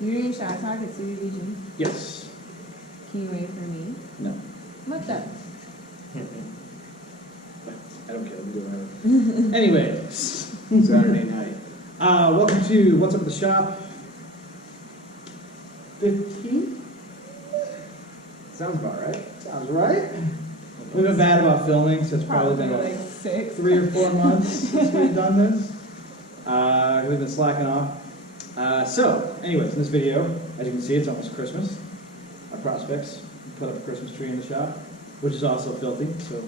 You doing shot talk at CBBG? Yes. Can you wait for me? No. What the? I don't care. We do whatever. Anyway, Saturday night. welcome to What's Up at the Shop 15? Sounds about right. Sounds right. We've been bad about filming, so it's probably been like about 6. 3 or 4 months since we've done this. We've been slacking off. So, anyways, in this video, as you can see, it's almost Christmas. Our prospects put up a Christmas tree in the shop, which is also filthy, so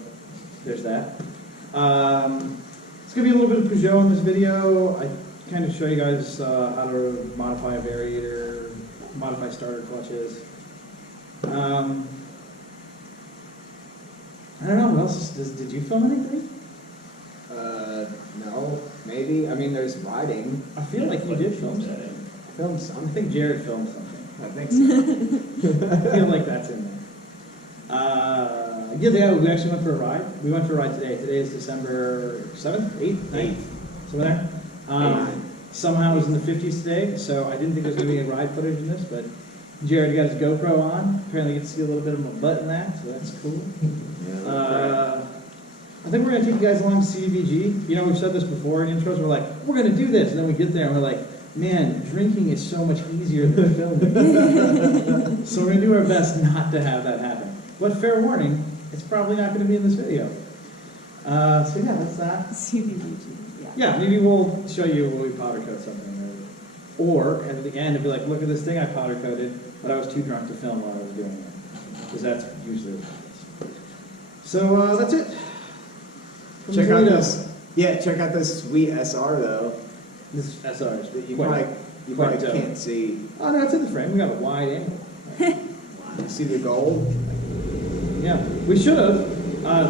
there's that. It's going to be a little bit of Peugeot in this video. I kind of show you guys how to modify a variator, modify starter clutches. I don't know, what else? Did you film anything? No, maybe. I mean, there's riding. I feel like you did film something. I filmed some. I think Jared filmed something. I think so. I feel like that's in there. Yeah, we actually went for a ride. We went for a ride today. Today is December 7th, 8th, 9th, somewhere there. Somehow it was in the 50s today, so I didn't think there was going to be any ride footage in this, but Jared got his GoPro on. Apparently you get to see a little bit of my butt in that, so that's cool. Yeah, I think we're going to take you guys along to CBBG. You know, we've said this before in intros. We're like, we're going to do this. And then we get there and we're like, man, drinking is so much easier than filming. So we're going to do our best not to have that happen. But fair warning, it's probably not going to be in this video. So yeah, that's that. CBBG, yeah. Yeah, maybe we'll show you when we powder coat something. Or at the end, it'll be like, look at this thing I powder coated, but I was too drunk to film while I was doing it. Because that's usually what happens. So that's it. Check out this. Yeah, check out this sweet SR though. This SR is You quite, probably can't see. Oh no, it's in the frame. We got a wide angle. See the gold? Yeah, we should have.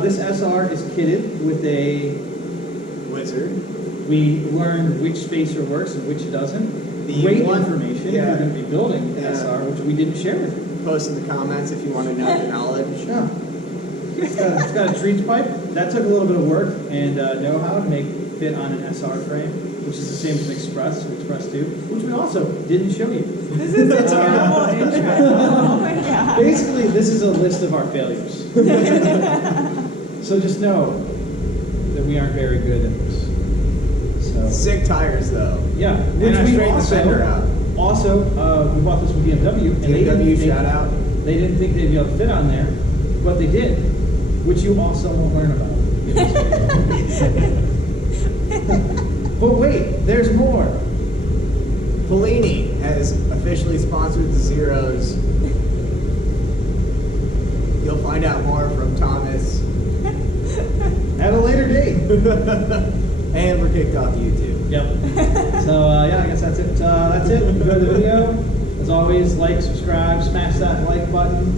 This SR is kitted with a Wizard. We learned which spacer works and which doesn't. The Great one- information. yeah. We're going to be building the Yeah. SR, which we didn't share with you. Post in the comments if you want to know the knowledge. Yeah. It's got a treats pipe. That took a little bit of work and know-how to make fit on an SR frame, which is the same as an Express 2, which we also didn't show you. This is a terrible intro. Oh my god. Basically, this is a list of our failures. So just know that we aren't very good at this. So Sick tires though. yeah, And which I we straightened the fender out. also we bought this with BMW, and they didn't BMW think- shout out. They didn't think they'd be able to fit on there, but they did, which you also won't learn about. in this video. But wait, there's more. Polini has officially sponsored the Zeros. You'll find out more from Thomas. At a later date. And we're kicked off YouTube. Yep. So yeah, I guess that's it. That's it. Enjoy the video. As always, like, subscribe, smash that like button.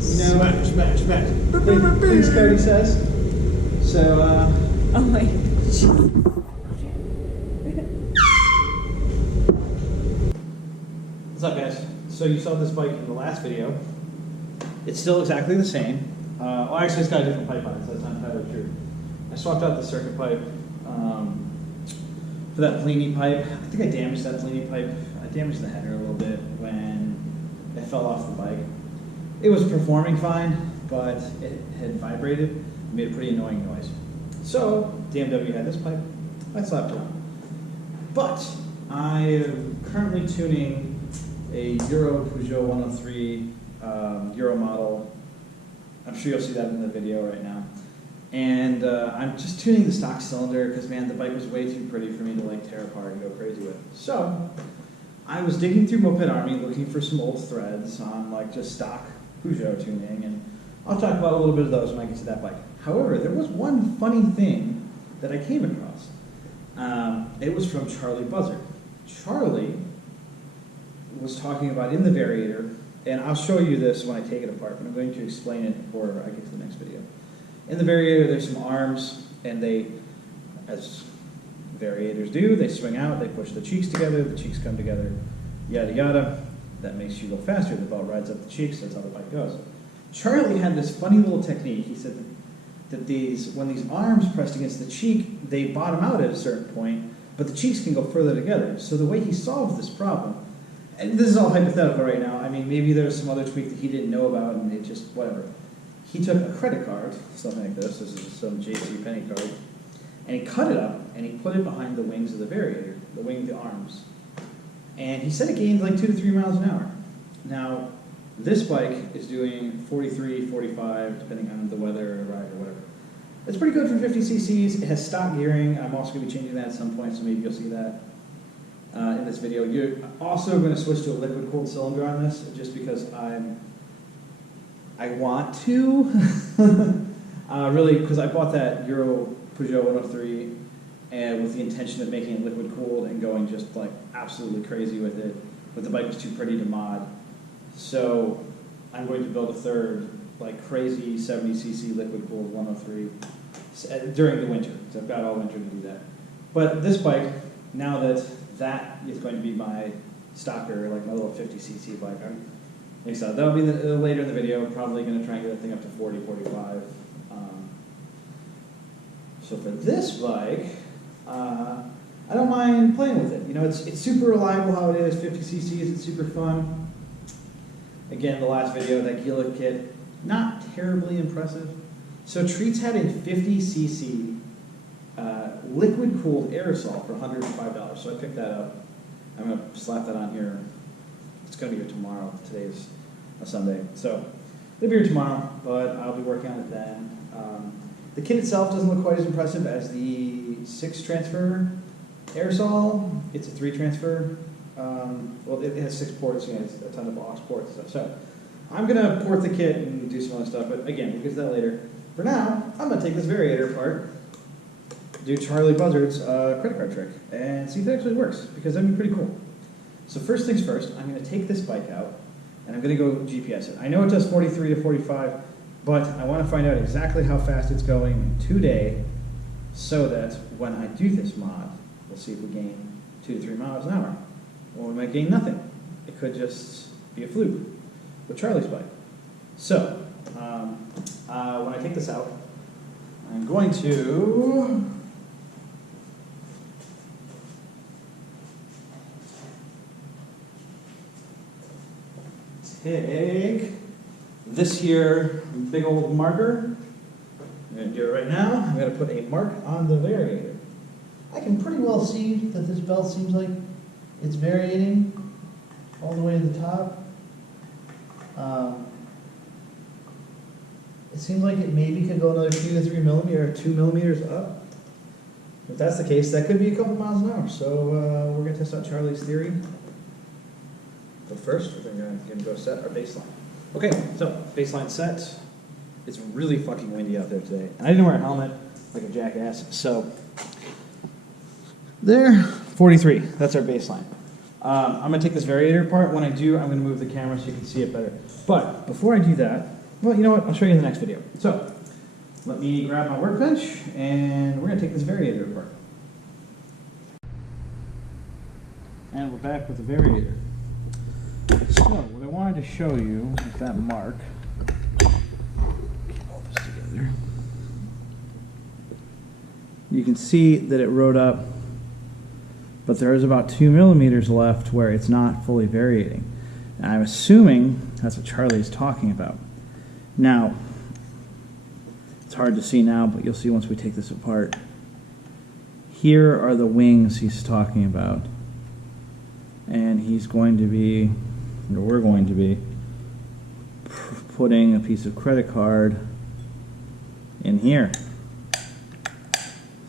Smash, smash, smash. Please, Cody says. So Oh my god. what's up, guys? So you saw this bike in the last video. It's still exactly the same. Well, actually, it's got a different pipe on it, so that's not entirely true. I swapped out the circuit pipe for that Polini pipe. I think I damaged that Polini pipe. I damaged the header a little bit when it fell off the bike. It was performing fine, but it had vibrated and made a pretty annoying noise. So BMW had this pipe. I slapped it on. But I am currently tuning a Euro Peugeot 103 Euro model. I'm sure you'll see that in the video right now. And I'm just tuning the stock cylinder because, man, the bike was way too pretty for me to like tear apart and go crazy with. So I was digging through Mopitt Army looking for some old threads on like just stock Peugeot tuning, and I'll talk about a little bit of those when I get to that bike. However, there was one funny thing that I came across. It was from Charlie Buzzard. Charlie was talking about in the variator, and I'll show you this when I take it apart, but I'm going to explain it before I get to the next video. In the variator, there's some arms, and they, as variators do, they swing out, they push the cheeks together, the cheeks come together, yada yada. That makes you go faster. The belt rides up the cheeks, that's how the bike goes. Charlie had this funny little technique. He said that when these arms pressed against the cheek, they bottom out at a certain point, but the cheeks can go further together. So the way he solved this problem, and this is all hypothetical right now. I mean, maybe there's some other tweak that he didn't know about, and it just whatever. He took a credit card, something like this. This is some JC Penney card, and he cut it up and he put it behind the wings of the variator, the wing of the arms, and he said it gained like 2 to 3 miles an hour. Now, this bike is doing 43, 45, depending on the weather or ride or whatever. It's pretty good for 50 cc's. It has stock gearing. I'm also going to be changing that at some point, so maybe you'll see that in this video. You're also going to switch to a liquid-cooled cylinder on this, just because I want to. Really, because I bought that Euro Peugeot 103 and with the intention of making it liquid-cooled and going just like absolutely crazy with it, but the bike was too pretty to mod. So I'm going to build a third, like crazy 70cc liquid-cooled 103 during the winter, because I've got all winter to do that. But this bike, now that that is going to be my stocker, like my little 50cc bike, that'll be later in the video. Probably going to try and get that thing up to 40, 45. So for this bike, I don't mind playing with it. You know, it's super reliable how it is. 50 cc's, it's super fun. Again, the last video, that Gila kit, not terribly impressive. So Treats had a 50cc liquid-cooled aerosol for $105. So I picked that up. I'm going to slap that on here. It's going to be here tomorrow. Today's a Sunday. So it'll be here tomorrow, but I'll be working on it then. The kit itself doesn't look quite as impressive as the 6-transfer aerosol. It's a 3-transfer. Well, it has 6 ports, you know, it's a ton of aux ports and stuff. So I'm going to port the kit and do some other stuff, but again, we'll get to that later. For now, I'm going to take this variator apart, do Charlie Buzzard's credit card trick, and see if it actually works, because that'd be pretty cool. So first things first, I'm going to take this bike out, and I'm going to go GPS it. I know it does 43 to 45, but I want to find out exactly how fast it's going today, so that when I do this mod, we'll see if we gain 2 to 3 miles an hour. Or we might gain nothing. It could just be a fluke with Charlie's bike. So, when I take this out, I'm going to take this here big old marker. I'm going to do it right now. I'm going to put a mark on the variator. I can pretty well see that this belt seems like it's variating all the way to the top. It seems like it maybe could go another 2 to 3 millimeters, or 2 millimeters up. If that's the case, that could be a couple miles an hour. So we're going to test out Charlie's theory. But first, we're going to go set our baseline. Okay, so baseline set. It's really fucking windy out there today. And I didn't wear a helmet like a jackass, so there, 43. That's our baseline. I'm going to take this variator apart. When I do, I'm going to move the camera so you can see it better. But before I do that, well, you know what? I'll show you in the next video. So let me grab my workbench, and we're going to take this variator apart. And we're back with the variator. So what I wanted to show you is that mark. Hold this together. You can see that it rode up, but there is about 2 millimeters left where it's not fully variating. And I'm assuming that's what Charlie's talking about. Now, it's hard to see now, but you'll see once we take this apart. Here are the wings he's talking about. And he's going to be, or we're going to be, putting a piece of credit card in here.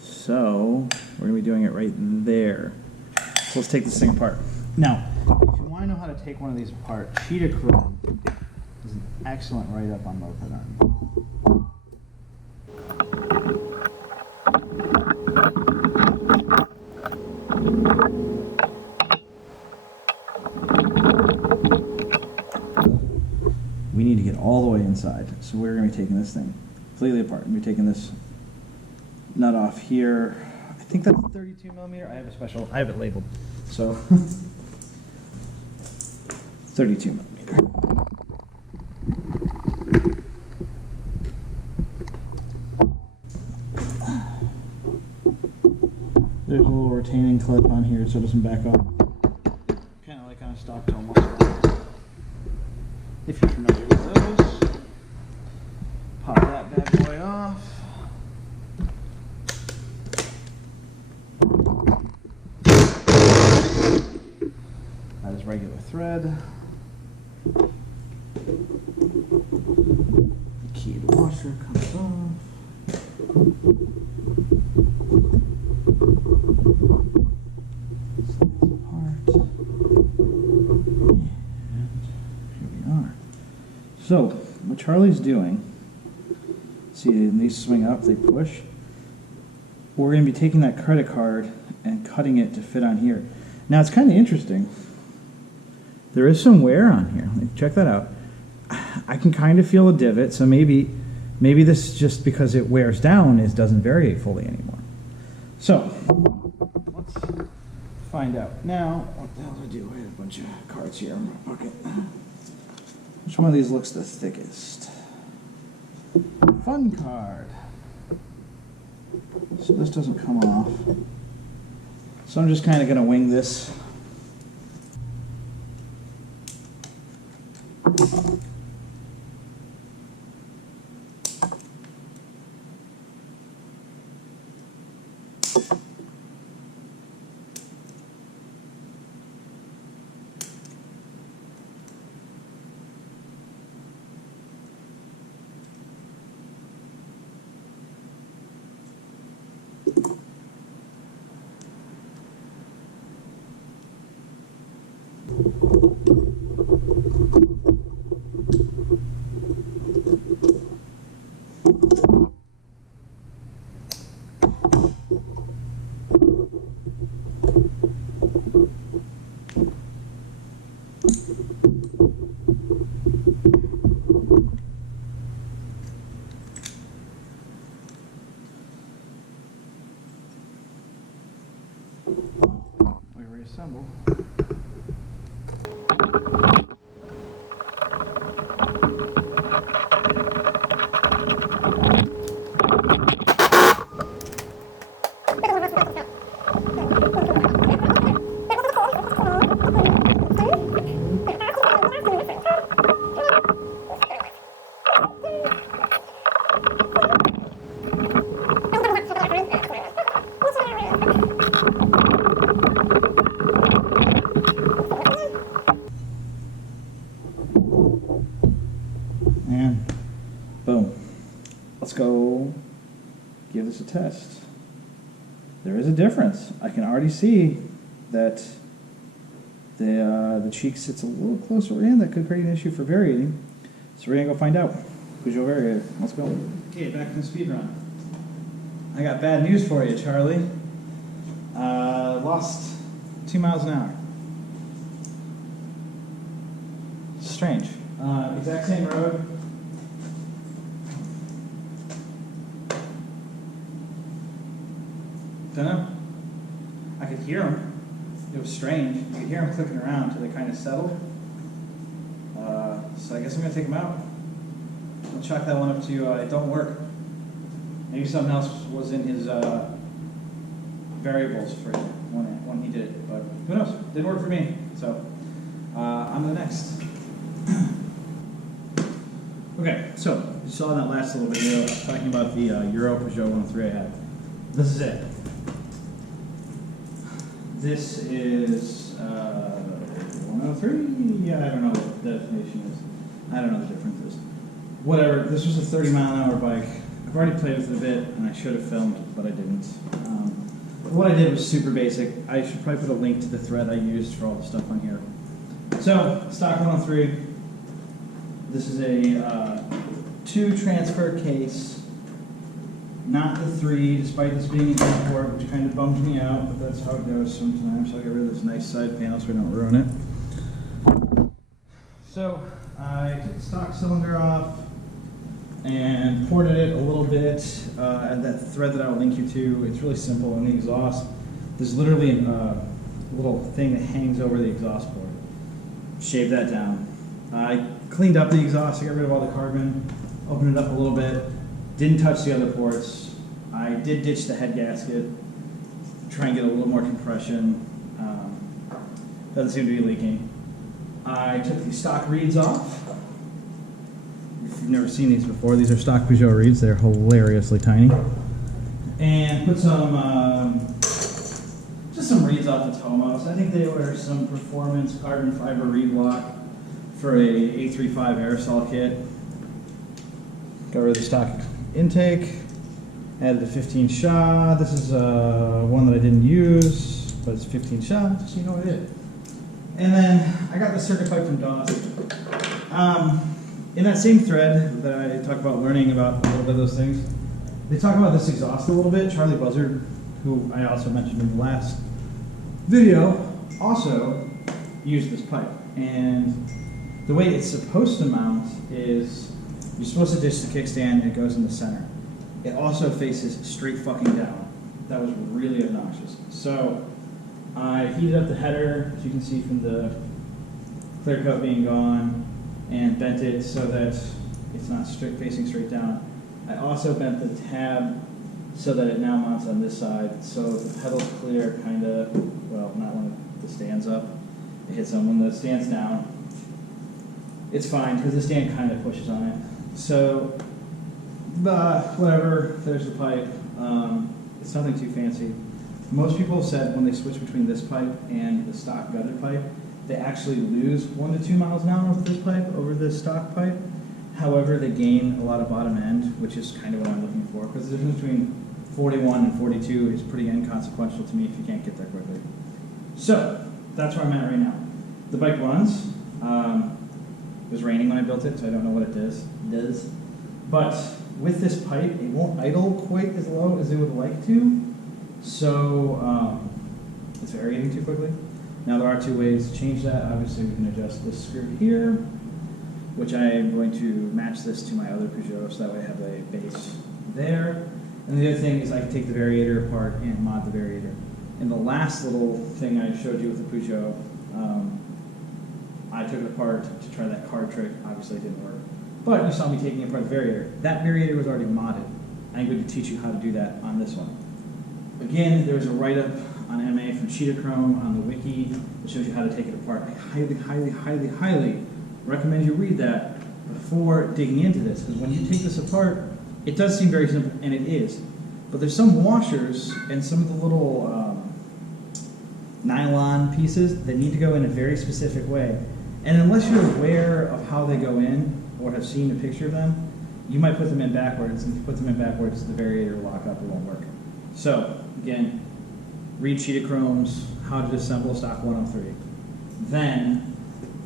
So, we're going to be doing it right there. So let's take this thing apart. Now, if you want to know how to take one of these apart, Cheetah Chrome is an excellent write-up on Mopitt Army. We need to get all the way inside, so we're going to be taking this thing completely apart. We're taking this nut off here. I think that's 32 millimeter. I have it labeled. So 32 millimeter. There's a little retaining clip on here so it doesn't back up. Kind of like on a stopped almost. If you're familiar with those, pop that bad boy off. That is regular thread. The keyed washer comes off. Slides apart. And here we are. So, what Charlie's doing, see these swing up, they push. We're going to be taking that credit card and cutting it to fit on here. Now it's kind of interesting. There is some wear on here. Check that out. I can kind of feel a divot, so maybe this is just because it wears down, it doesn't variate fully anymore. So, let's find out. Now, what the hell do I do? I have a bunch of cards here in my pocket. Which one of these looks the thickest? Fun card. So this doesn't come off. So I'm just kind of going to wing this. We reassemble. And boom. Let's go give this a test. There is a difference. I can already see that the cheek sits a little closer in. That could create an issue for variating. So we're gonna go find out. Peugeot variator. Let's go. Okay, back to the speed run. I got bad news for you, Charlie. Lost 2 miles an hour. Strange. Exact same road. Don't know. I could hear them. It was strange. You could hear them clicking around until they kind of settled. So I guess I'm going to take them out. I'll chalk that one up to it don't work. Maybe something else was in his variables for when he did it. But who knows? Didn't work for me. So I'm the next. Okay, so you saw in that last little video, I was talking about the Euro Peugeot 103 I had. This is it. This is 103? Yeah, I don't know what the definition is. I don't know the difference is. Whatever, this was a 30-mile-an-hour bike. I've already played with it a bit, and I should have filmed, but I didn't. What I did was super basic. I should probably put a link to the thread I used for all the stuff on here. So, stock 103. This is a 2 transfer case, not the 3, despite this being an import, which kind of bums me out, but that's how it goes sometimes. So I'll get rid of this nice side panel so we don't ruin it. So I took the stock cylinder off and ported it a little bit, and that thread that I'll link you to, it's really simple. On the exhaust, there's literally a little thing that hangs over the exhaust port. Shave that down. I cleaned up the exhaust, I got rid of all the carbon, opened it up a little bit, didn't touch the other ports. I did ditch the head gasket, try and get a little more compression. Doesn't seem to be leaking. I took the stock reeds off. If you've never seen these before, these are stock Peugeot reeds. They're hilariously tiny. And put some, just some reeds off the Tomos. I think they were some performance carbon fiber reed block for a 835 aerosol kit. Got rid of the stock intake. Added a 15 Shaw. This is one that I didn't use, but it's 15 Shaw, just so you know what it is. And then I got the circuit pipe from Doss. In that same thread that I talk about learning about a little bit of those things, they talk about this exhaust a little bit. Charlie Buzzard, who I also mentioned in the last video, also used this pipe. And the way it's supposed to mount is you're supposed to ditch the kickstand and it goes in the center. It also faces straight fucking down. That was really obnoxious. So I heated up the header, as you can see from the clear coat being gone, and bent it so that it's not facing straight down. I also bent the tab so that it now mounts on this side, so the pedal's clear, kind of, well, not when the stand's up. It hits on when the stand's down. It's fine, because the stand kind of pushes on it. So, whatever, there's the pipe. It's nothing too fancy. Most people said when they switch between this pipe and the stock gutted pipe, they actually lose 1 to 2 miles an hour with this pipe over this stock pipe. However, they gain a lot of bottom end, which is kind of what I'm looking for, because the difference between 41 and 42 is pretty inconsequential to me if you can't get there quickly. So, that's where I'm at right now. The bike runs. It was raining when I built it, so I don't know what it does. But with this pipe, it won't idle quite as low as it would like to. So, it's varying too quickly. Now there are 2 ways to change that. Obviously we can adjust this screw here, which I am going to match this to my other Peugeot, so that way I have a base there. And the other thing is I can take the variator apart and mod the variator. And the last little thing I showed you with the Peugeot, I took it apart to try that card trick. Obviously it didn't work. But you saw me taking apart the variator. That variator was already modded. I'm going to teach you how to do that on this one. Again, there's a write-up on MA from Cheetah Chrome on the wiki that shows you how to take it apart. I highly, highly, highly, highly recommend you read that before digging into this, because when you take this apart, it does seem very simple, and it is. But there's some washers and some of the little nylon pieces that need to go in a very specific way. And unless you're aware of how they go in or have seen a picture of them, you might put them in backwards, and if you put them in backwards, the variator will lock up, it won't work. So, again, read Cheetah Chrome's How to Disassemble Stock 103. Then,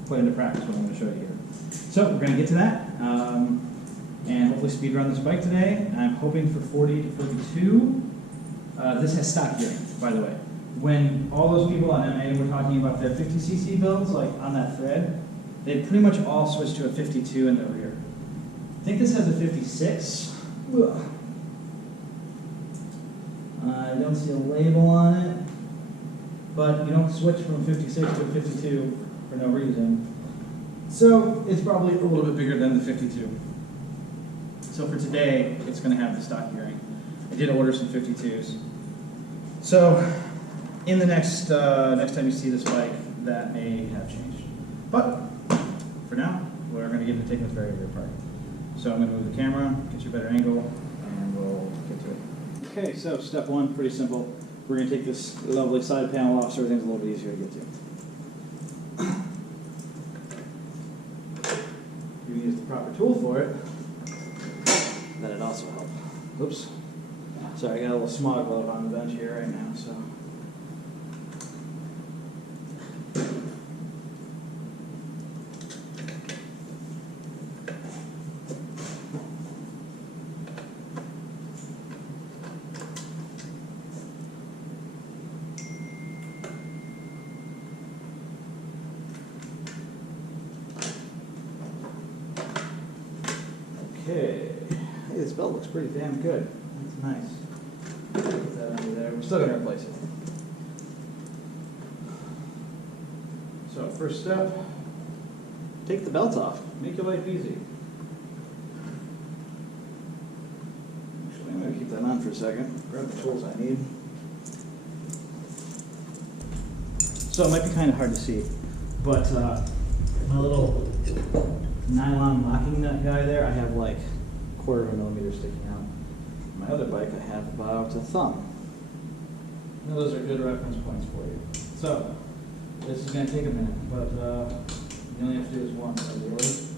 put into practice what I'm going to show you here. So, we're going to get to that, and hopefully speed run this bike today. I'm hoping for 40 to 42. This has stock gearing, by the way. When all those people on MA were talking about their 50cc builds, like on that thread, they pretty much all switched to a 52 in the rear. I think this has a 56. Ugh. I don't see a label on it, but you don't switch from a 56 to a 52 for no reason. So it's probably a little bit bigger than the 52. So for today, it's going to have the stock gearing. I did order some 52s. So in the next time you see this bike, that may have changed. But for now, we're going to get into taking this variator apart. So I'm going to move the camera, get you a better angle, and we'll get to it. Okay, so step 1, pretty simple. We're going to take this lovely side panel off so everything's a little bit easier to get to. If you use the proper tool for it, then it also helps. Oops. Sorry, I got a little smog glove on the bench here right now, so. Okay, hey, this belt looks pretty damn good. That's nice. Put that under there. We're still going to replace it. So, first step, take the belt off. Make your life easy. Actually, I'm going to keep that on for a second. Grab the tools I need. So, it might be kind of hard to see, but that guy there, I have like 1/4 of a millimeter sticking out. My other bike, I have about a thumb. Now those are good reference points for you. So, this is going to take a minute, but you only have to do this once. Are you ready?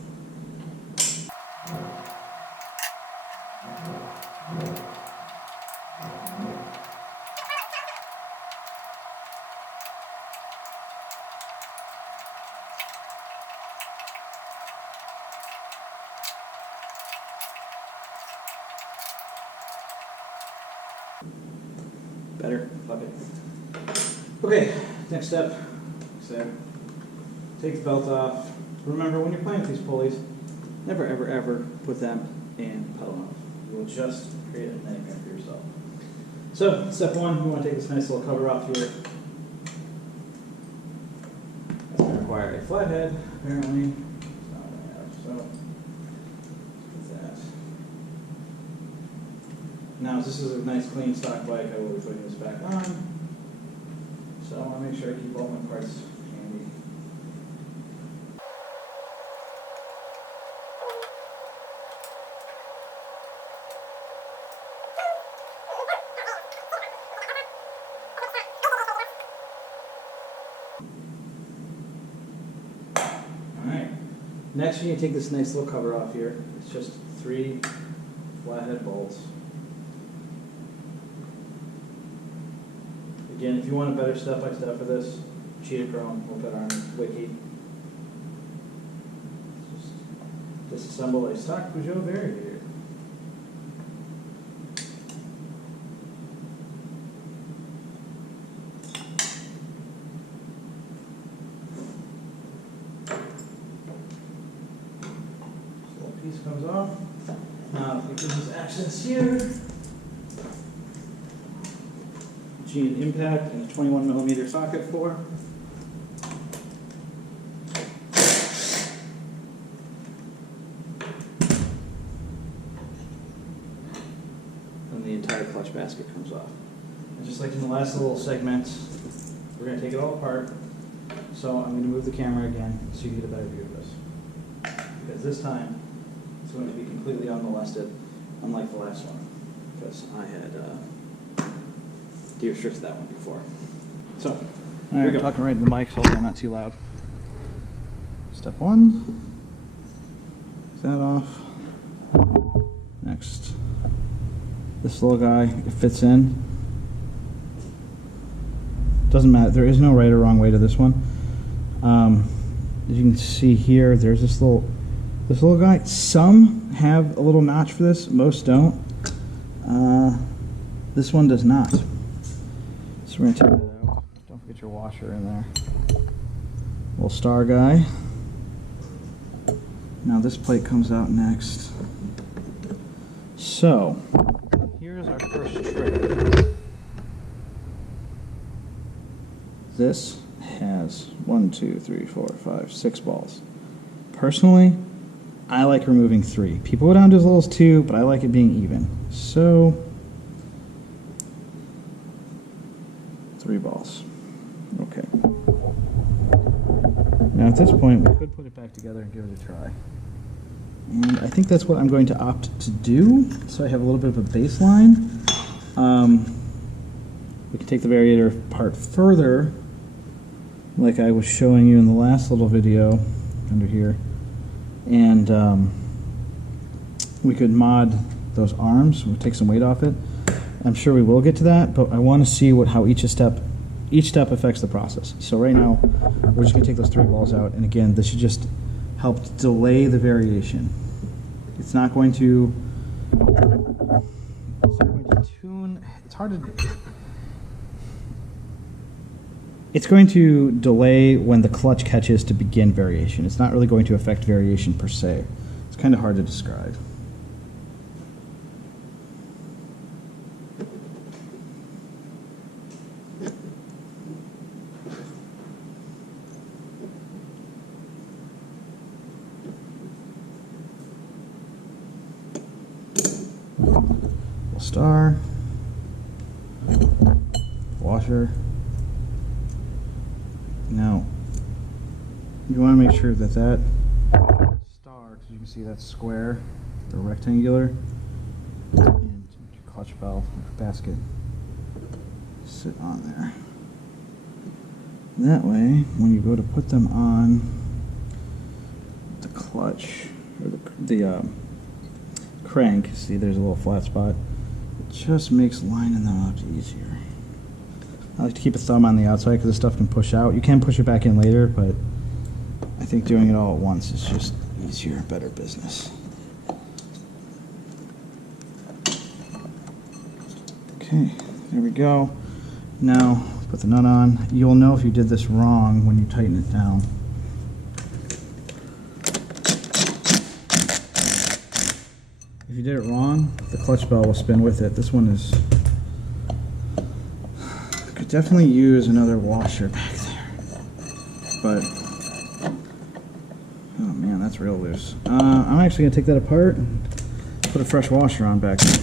Better? Fuck it. Okay, next step. So, take the belt off. Remember, when you're playing with these pulleys, never ever ever put them in pedal mount. You will just create a nightmare for yourself. So, step one, you want to take this nice little cover off here. That's going to require a flathead, apparently. It's not what I have, so get that. Now, this is a nice clean stock bike. I will be putting this back on. So I want to make sure I keep all my parts handy. Alright. Next, you need to take this nice little cover off here. It's just 3 flathead bolts. Again, if you want a better step-by-step for this, Cheetah Chrome, Mopitt Army, Wiki. Just disassemble a stock Peugeot variator. This little piece comes off. Now, if we can just access here. An impact and a 21mm socket for. And the entire clutch basket comes off. And just like in the last little segment, we're going to take it all apart. So I'm going to move the camera again so you get a better view of this. Because this time it's going to be completely unmolested, unlike the last one. Because I had de-restricted that one before. So, here we go. Talking right in the mic, so hopefully I'm not too loud. Step one. Take that off. Next. This little guy, it fits in. Doesn't matter, there is no right or wrong way to this one. As you can see here, there's this little guy. Some have a little notch for this, most don't. This one does not. So we're going to take that out. Don't forget your washer in there. Little star guy. Now this plate comes out next. So, here's our first trick. This has 1, 2, 3, 4, 5, 6 balls. Personally, I like removing 3. People go down to as little as 2, but I like it being even. So, 3 balls. Okay. Now at this point, we could put it back together and give it a try. And I think that's what I'm going to opt to do. So I have a little bit of a baseline. We can take the variator apart further, like I was showing you in the last little video under here. And we could mod those arms. We'll take some weight off it. I'm sure we will get to that, but I want to see how each step affects the process. So right now, we're just going to take those 3 balls out, and again, this should just help delay the variation. It's not going to tune. It's hard to. It's going to delay when the clutch catches to begin variation. It's not really going to affect variation per se. It's kind of hard to describe. Star, washer. Now, you want to make sure that star, because you can see that's square or rectangular. And your clutch valve basket sit on there. That way, when you go to put them on the clutch or the crank, see there's a little flat spot. It just makes lining them up easier. I like to keep a thumb on the outside because this stuff can push out. You can push it back in later, but I think doing it all at once is just easier, better business. Okay, there we go. Now, put the nut on. You'll know if you did this wrong when you tighten it down. If you did it wrong, the clutch bell will spin with it. This one is... could definitely use another washer back there. But... oh man, that's real loose. I'm actually going to take that apart and put a fresh washer on back there.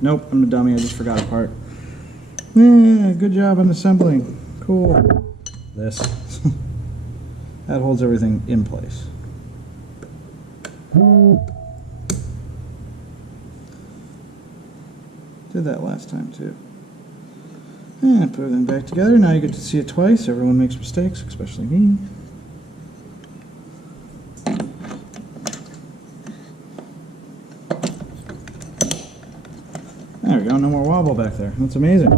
Nope, I'm a dummy, I just forgot a part. Yeah, good job on assembling. Cool. This. That holds everything in place. Did that last time too. And put everything back together. Now you get to see it twice. Everyone makes mistakes, especially me. There we go, no more wobble back there. That's amazing.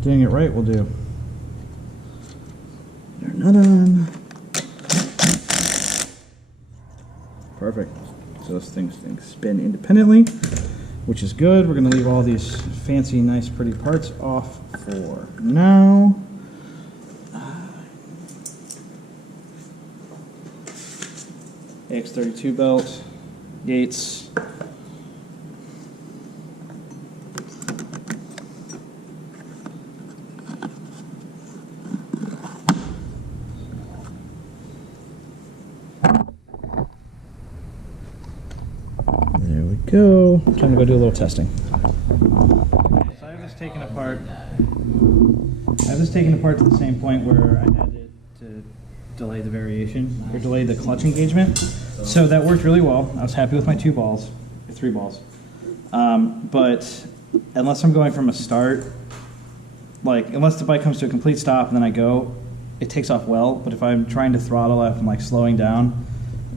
Doing it right will do. They're not on. Perfect. So those things spin independently, which is good. We're going to leave all these fancy, nice, pretty parts off for now. AX32 belt, gates. There we go. Time to go do a little testing. So I have this taken apart. I have this taken apart to the same point where I had it to delay the variation, or delay the clutch engagement. So that worked really well. I was happy with my 2 balls, or 3 balls. But unless I'm going from a start, like unless the bike comes to a complete stop and then I go, it takes off well. But if I'm trying to throttle, if I'm like slowing down,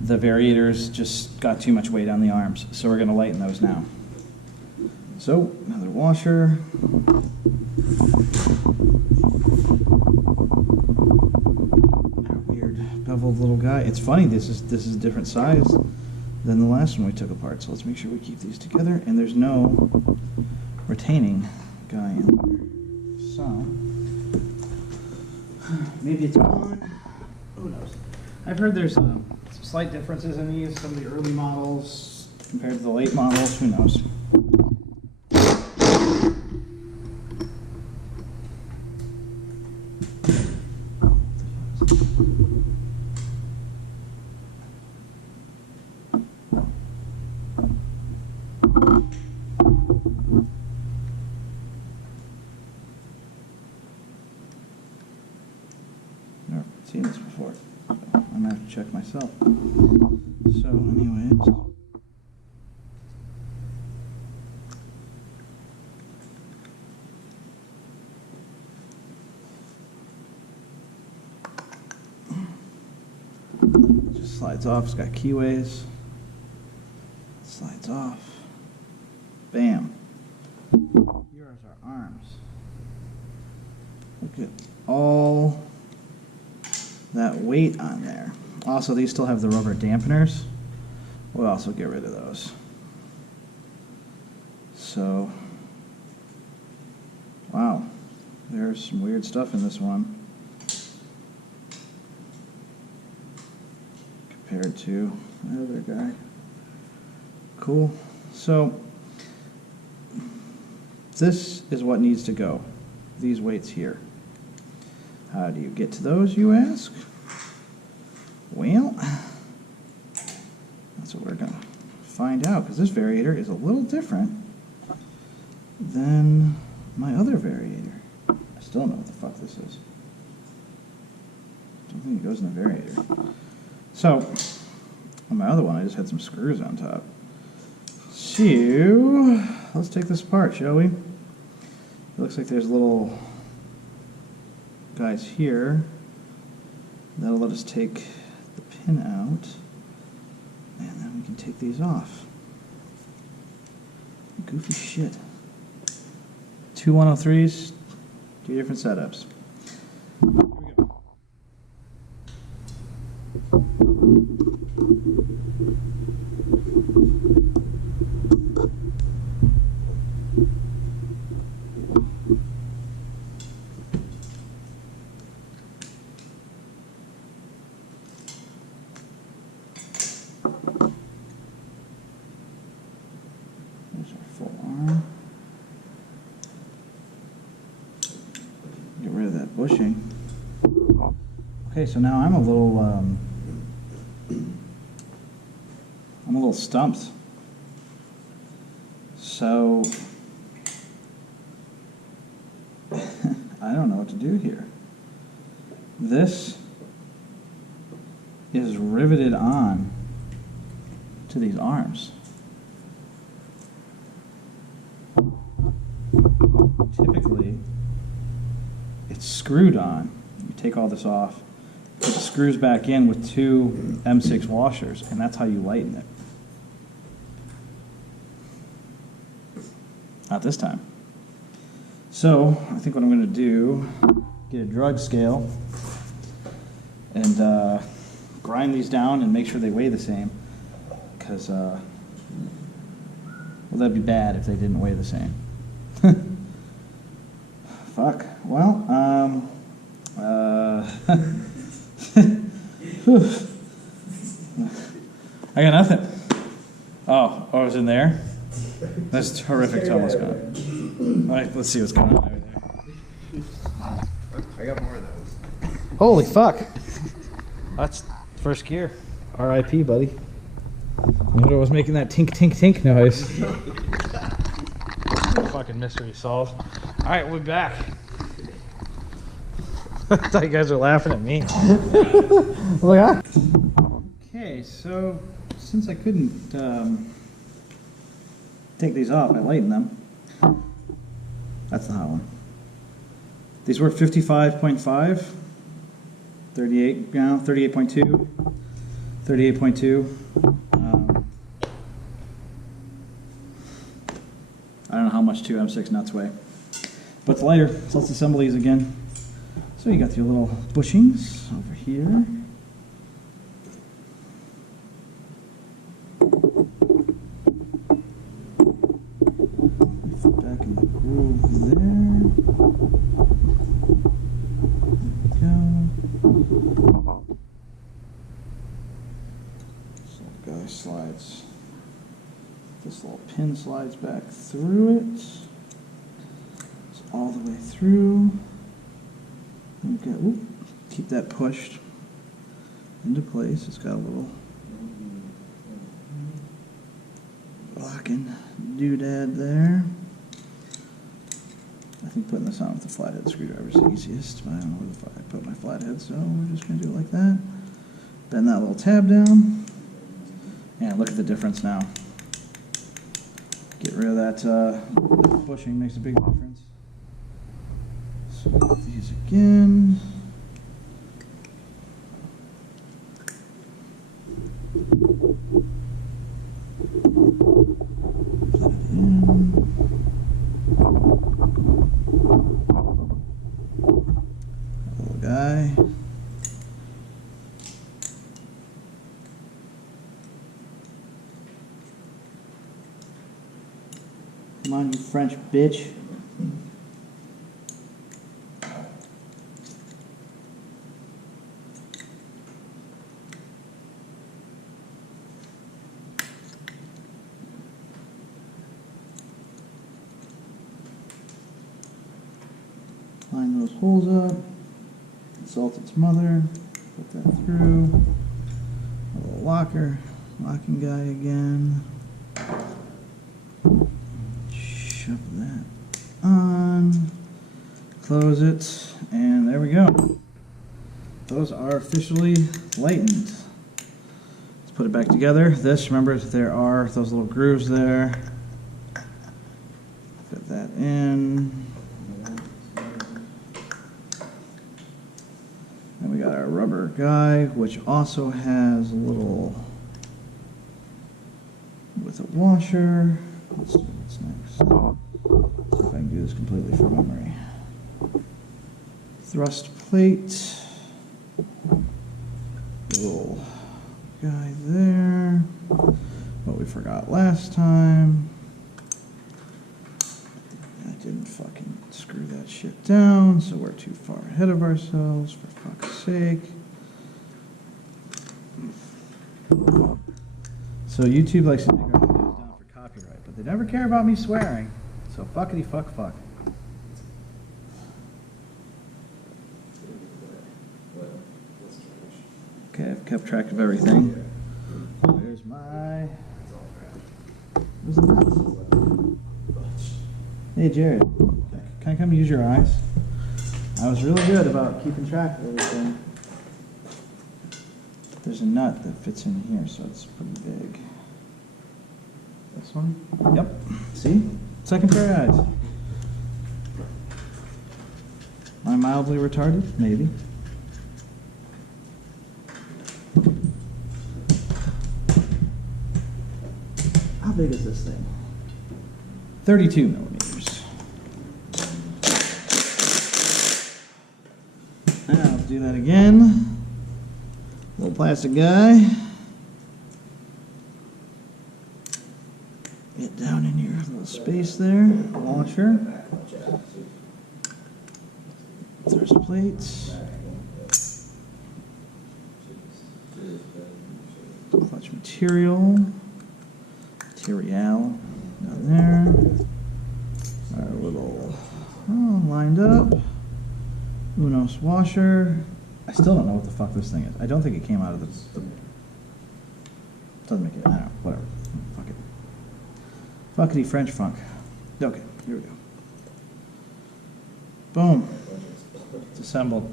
the variators just got too much weight on the arms. So we're gonna lighten those now. So another washer. Weird beveled little guy. It's funny, this is a different size than the last one we took apart. So let's make sure we keep these together. And there's no retaining guy in there. So maybe it's on. Who knows? I've heard there's some slight differences in these. Some of the early models compared to the late models. Who knows? Never seen this before. So I'm gonna have to check myself. So, anyways. Just slides off. It's got keyways. Slides off. Bam. Here are our arms. Look at all that weight on there. Also, these still have the rubber dampeners. We'll also get rid of those. So, wow, there's some weird stuff in this one compared to the other guy. Cool. So, this is what needs to go. These weights here. How do you get to those, you ask? Well, that's what we're going to find out, because this variator is a little different than my other variator. I still don't know what the fuck this is. think it goes in the variator. So, on my other one, I just had some screws on top. So, let's take this apart, shall we? It looks like there's little guys here. That'll let us take the pin out, and then we can take these off. Goofy shit. Two 103s, two different setups. Here we go. There's our full arm. Get rid of that bushing. Okay, so now I'm a little stumped. So I don't know what to do here. This is riveted on to these arms. Typically, it's screwed on. You take all this off, put the screws back in with two M6 washers, and that's how you lighten it. Not this time. So, I think what I'm going to do, get a drug scale and grind these down and make sure they weigh the same, because, well, that'd be bad if they didn't weigh the same. Fuck. Well, I got nothing. Oh, I was in there? That's terrific. Tell what's going on. All right, let's see what's going on over there. I got more of those. Holy fuck. That's first gear. R.I.P., buddy. What was making that tink, tink, tink noise? Fucking mystery solved. All right, we're back. I thought you guys were laughing at me. I'm like, ah. Okay, so since I couldn't take these off, I lightened them. That's the hot one. These were 55.5, 38 now, 38.2, 38.2. I don't know how much two M6 nuts weigh, but it's lighter, so let's assemble these again. So you got your little bushings over here. Fit back in the groove there. There we go. So the guy slides. This little pin slides back through it. It's all the way through. Okay, ooh, keep that pushed into place. It's got a little locking doodad there. I think putting this on with the flathead screwdriver is the easiest, but I don't know where I put my flathead, so we're just going to do it like that. Bend that little tab down. And look at the difference now. Get rid of that bushing, makes a big difference. So these again. Put it in. Little guy. Come on, you French bitch. Line those holes up. Insult its mother. Put that through. A little locker. Locking guy again. Shove that on, close it, and there we go. those are officially lightened. Let's put it back together. This, remember, there are those little grooves there. Fit that in. And we got our rubber guy, which also has a little with a washer. Let's see what's next. See if I can do this completely from memory. Thrust plate. Little guy there. What we forgot last time. I didn't fucking screw that shit down, so we're too far ahead of ourselves, for fuck's sake. So YouTube likes to take our videos down for copyright, but they never care about me swearing. So fuckity fuck fuck. Okay, I've kept track of everything. Where's my... Where's the nuts? Hey Jared, can I come use your eyes? I was really good about keeping track of everything. There's a nut that fits in here, so it's pretty big. This one? Yep. See? Second pair of eyes. Am I mildly retarded? Maybe. How big is this thing? 32 millimeters. Now, let's do that again. Little plastic guy. Get down in your little space there. Washer. Thrust plates. Clutch material. Material. Down there. Our little lined up. Unos washer. I still don't know what the fuck this thing is. I don't think it came out of the doesn't make it. I don't know. Whatever. Fuck it. Fuckity French funk. Okay, here we go. Boom. It's assembled.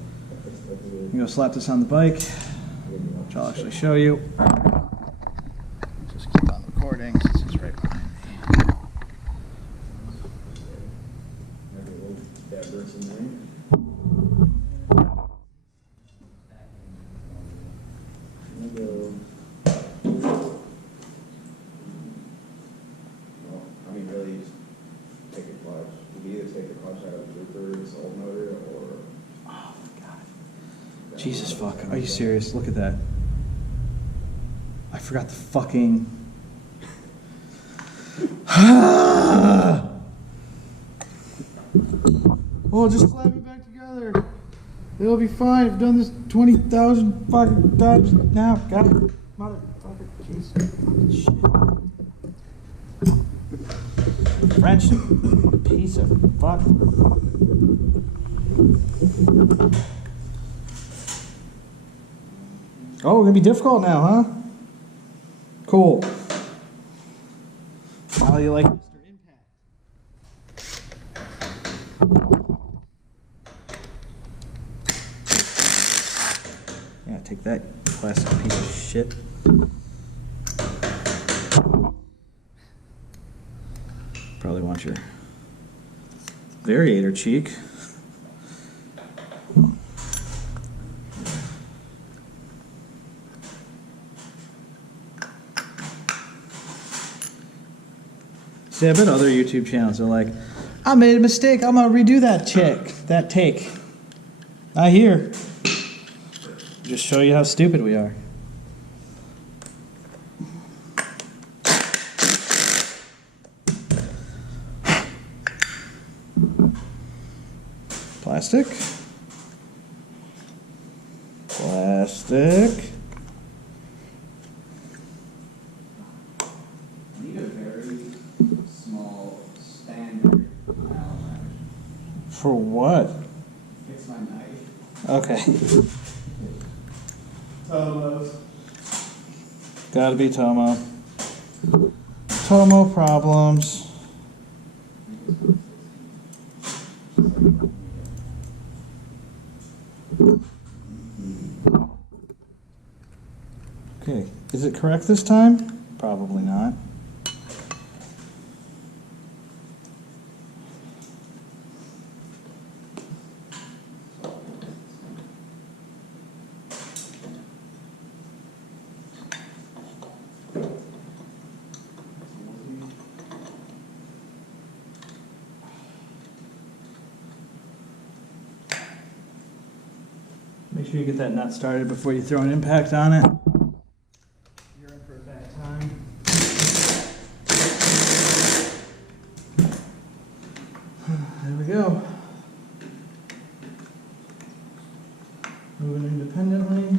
I'm gonna slap this on the bike, which I'll actually show you. Just keep on recording since it's right behind me. Jesus fuck, are you serious? Look at that. I forgot the fucking... Oh, just slap it back together. It'll be fine. I've done this 20,000 fucking times now. Got it. Motherfucker, Jesus fucking shit. French piece of fuck. Oh, gonna be difficult now, huh? Cool. How do you like Mr. Impact? Yeah, take that plastic piece of shit. Probably want your variator cheek. See, I bet other YouTube channels are like, I made a mistake, I'm gonna redo that take. I hear. Just show you how stupid we are. Plastic. Plastic. For what? Fix my knife. Okay. Tomos. Gotta be Tomo. Tomo problems. Is it correct this time? Probably not. Make sure you get that nut started before you throw an impact on it. You're in for a bad time. There we go. Moving independently.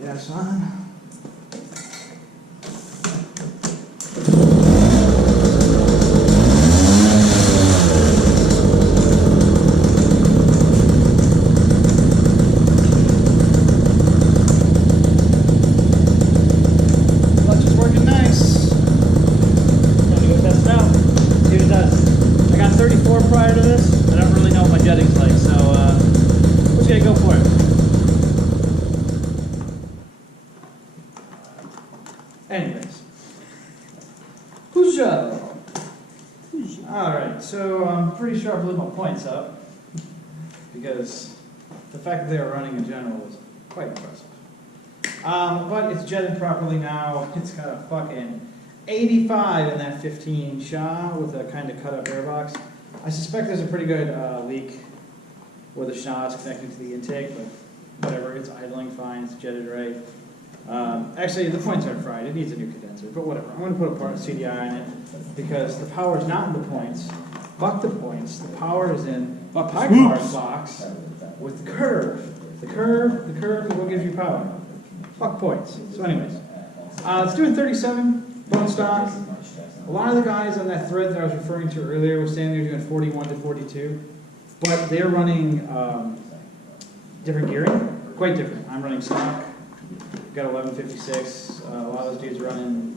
Gas on. Prior to this, I don't really know what my jetting's like, so we're just gonna go for it. Anyways, Peugeot. Alright, so I'm pretty sure I blew my points up because the fact that they were running in general was quite impressive. But it's jetted properly now. It's got a fucking 85 in that 15 SHA with a kind of cut up airbox. I suspect there's a pretty good leak where the SHA is connected to the intake, but whatever, it's idling fine, it's jetted right. Actually, the points aren't fried, it needs a new condenser, but whatever. I'm going to put a part of CDI on it because the power is not in the points. Fuck the points, the power is in a high power box with the curve. The curve is what gives you power. Fuck points. So anyways, it's doing 37, bone stock. A lot of the guys on that thread that I was referring to earlier were saying they're doing 41 to 42, but they're running different gearing, quite different. I'm running stock, got 1156. A lot of those dudes are running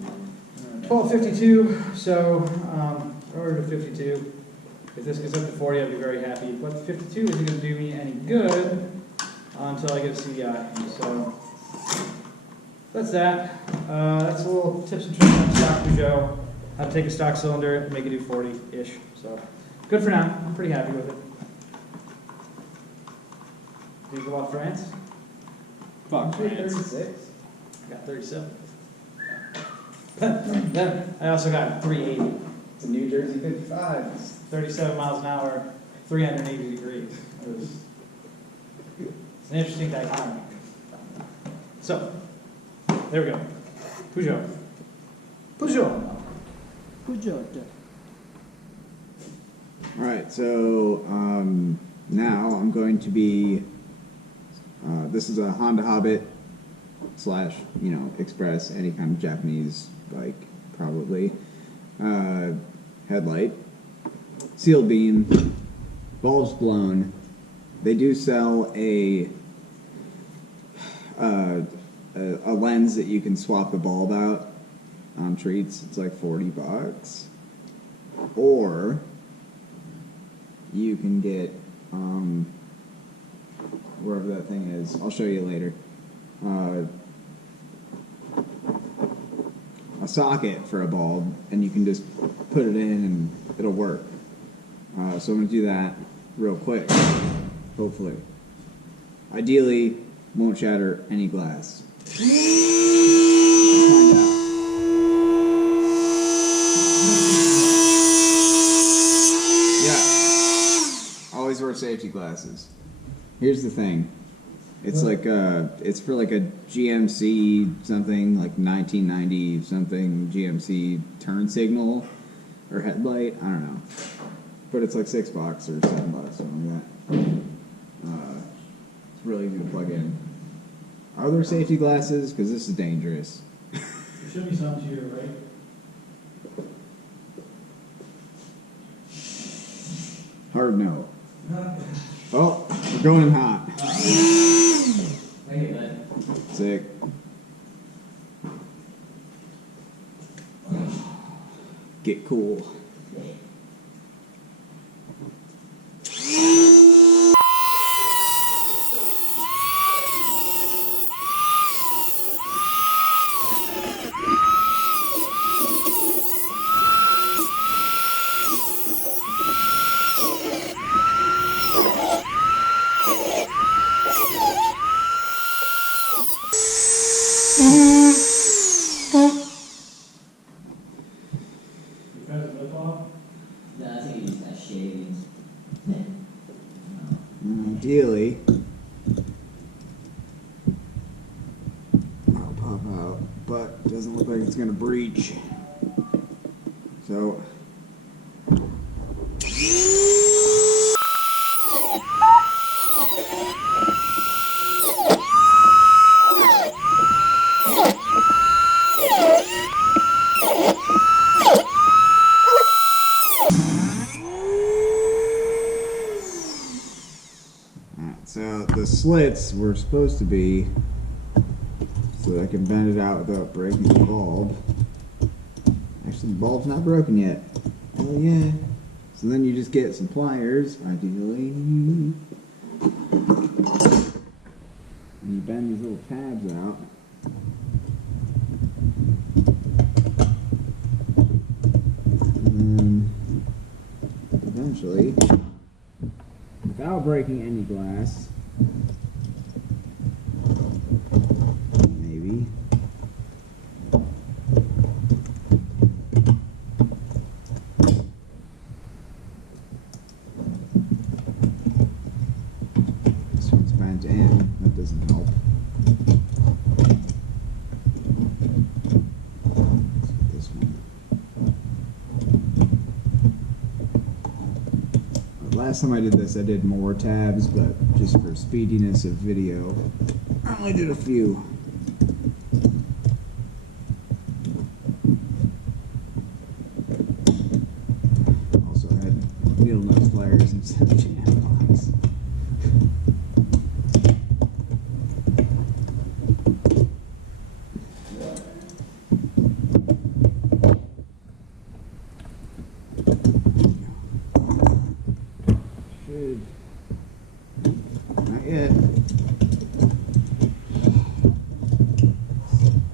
1252, so over to 52. If this gets up to 40, I'd be very happy. But 52 isn't going to do me any good until I get a CDI. So that's that. That's a little tips and tricks on stock Peugeot. How to take a stock cylinder and make it do 40-ish. So, good for now. I'm pretty happy with it. Do you go off France? Fuck France. 36? I got 37. Then I also got 380. It's a New Jersey 55. 37 miles an hour, 380 degrees. It's an interesting dichotomy. So, there we go. Peugeot. Peugeot. Peugeot. Alright, so now I'm going to be, this is a Honda Hobbit / Express, any kind of Japanese bike, probably. Headlight, sealed beam, bulbs blown. They do sell a lens that you can swap the bulb out on Treats. It's like $40. Or you can get wherever that thing is. I'll show you later. A socket for a bulb, and you can just put it in and it'll work. So I'm going to do that real quick, hopefully. Ideally, won't shatter any glass. Let's find out. Yeah, always wear safety glasses. Here's the thing. It's like it's for like a GMC something, like 1990 something GMC turn signal or headlight. I don't know, but it's like $6 or $7, something like that. It's really easy to plug in. Are there safety glasses? Because this is dangerous. There should be some to your right. Hard no. Oh, we're going in hot. Thank you, bud. Sick. Get cool. ideally, I'll pop out, but it doesn't look like it's gonna breach. So. So the slits were supposed to be so that I can bend it out without breaking the bulb. Actually, the bulb's not broken yet. Hell yeah. So then you just get some pliers, ideally. And you bend these little tabs out. And then eventually, without breaking any glass, maybe. This one's bent in, that doesn't help. Let's get this one. Last time I did this, I did more tabs, but just for speediness of video, I only did a few. Also had needle nose pliers instead of jam locks. Not yet.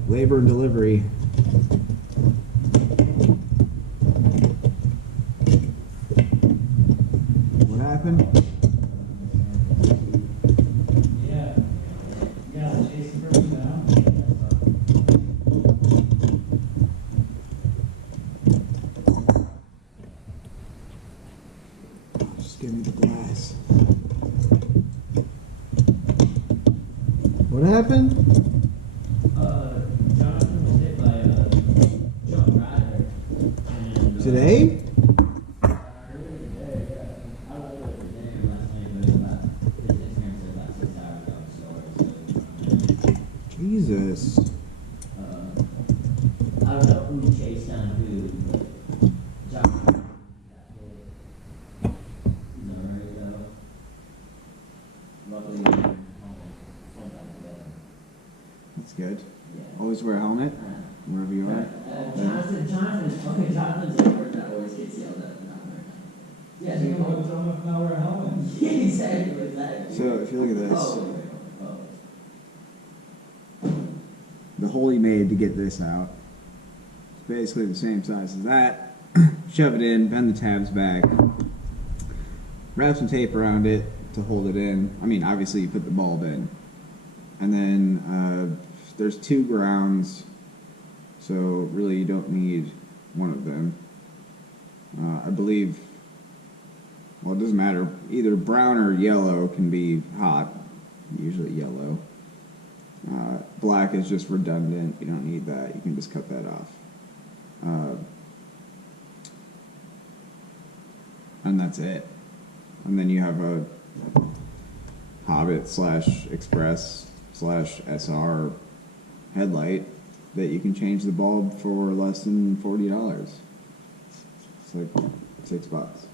Labor and delivery. What happened? Yeah. Yeah, Jason broke down. Just give me the glass. What happened? Jonathan was hit by a drunk rider. And, Today? earlier today, yeah. I don't know if it was today or last night, but it was about, his Instagram said about 6 hours ago, so, Jesus. I don't know who chased down who, but Jonathan got hit. He's alright though. Luckily, we were home. Sometime together. That's good. Yeah. Always wear a helmet wherever you are. Jonathan's the person that always gets yelled at. Not very nice. Yeah, you know, If not wear a helmet. yeah, exactly. So if you look at this, Oh. the hole he made to get this out, it's basically the same size as that. Shove it in, bend the tabs back, wrap some tape around it to hold it in. I mean, obviously you put the bulb in. And then there's 2 grounds, so really you don't need one of them. I believe, well, it doesn't matter. Either brown or yellow can be hot, usually yellow. Black is just redundant. You don't need that. You can just cut that off. And that's it. And then you have a Hobbit / Express / SR headlight that you can change the bulb for less than $40. It's like $6.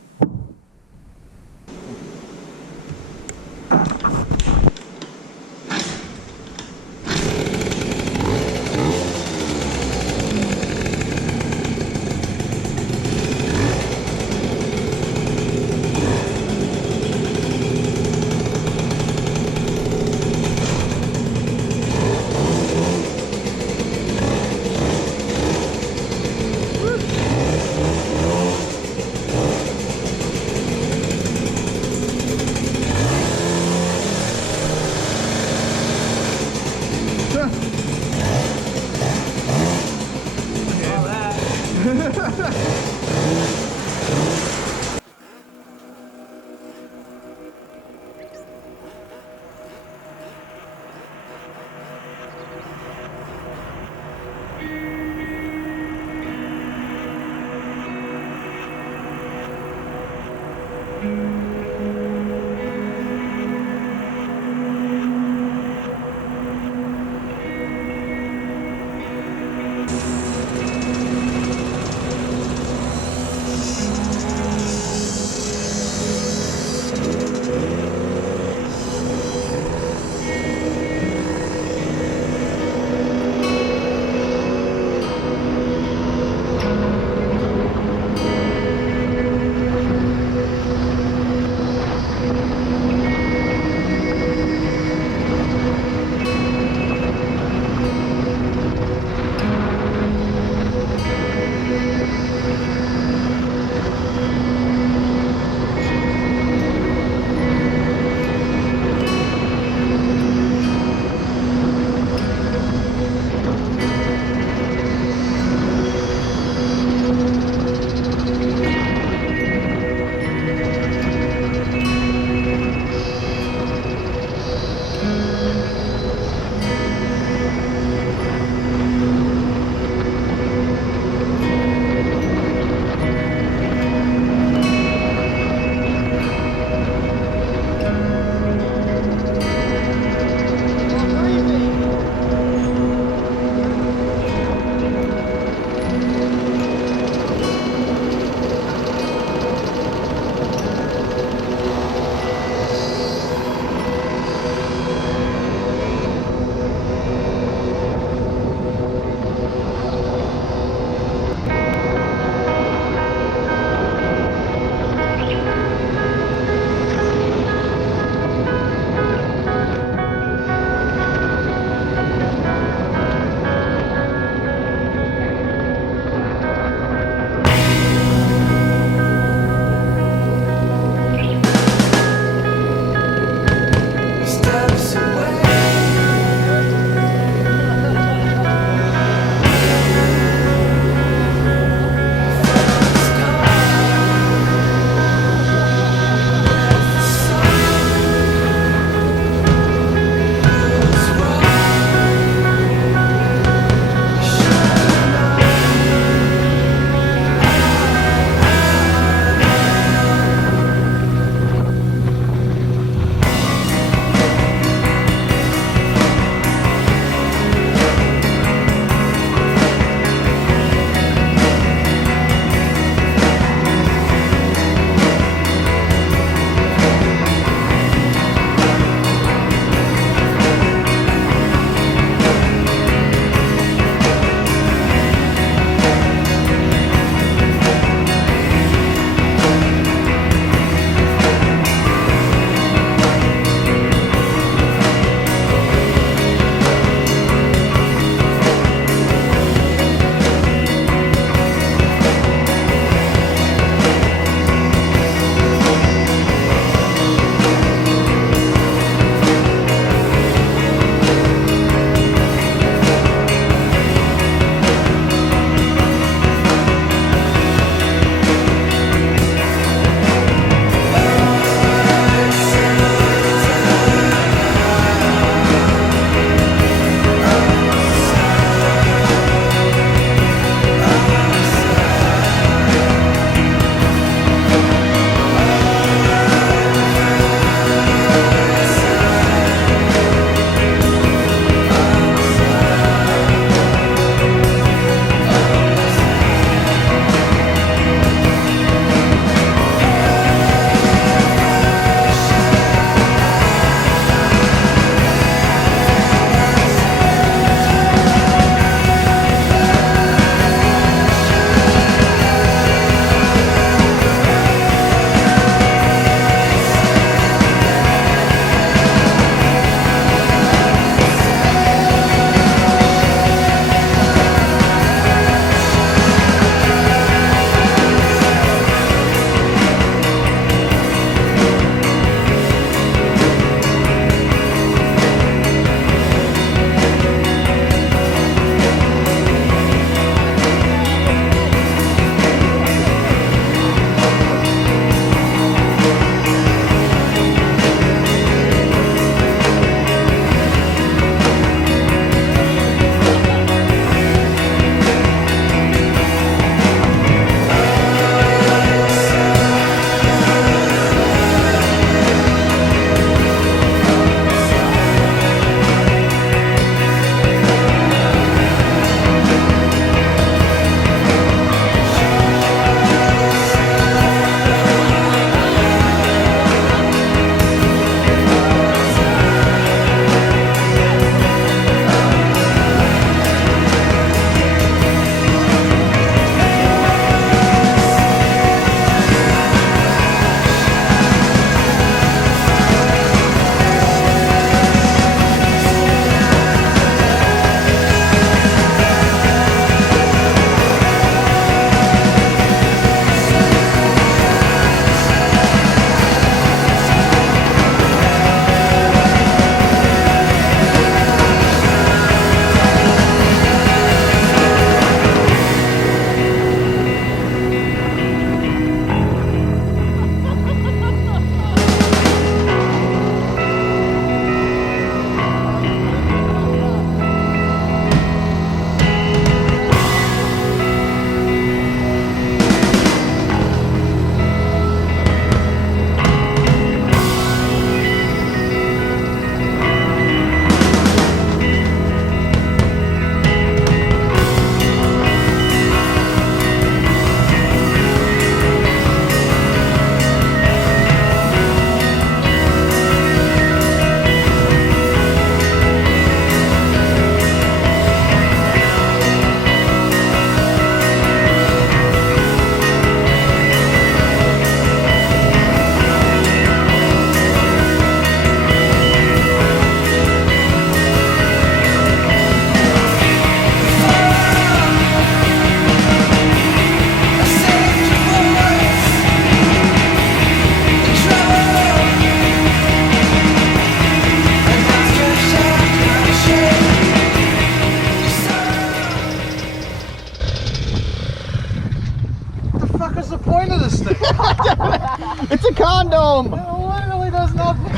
found him! It literally does nothing.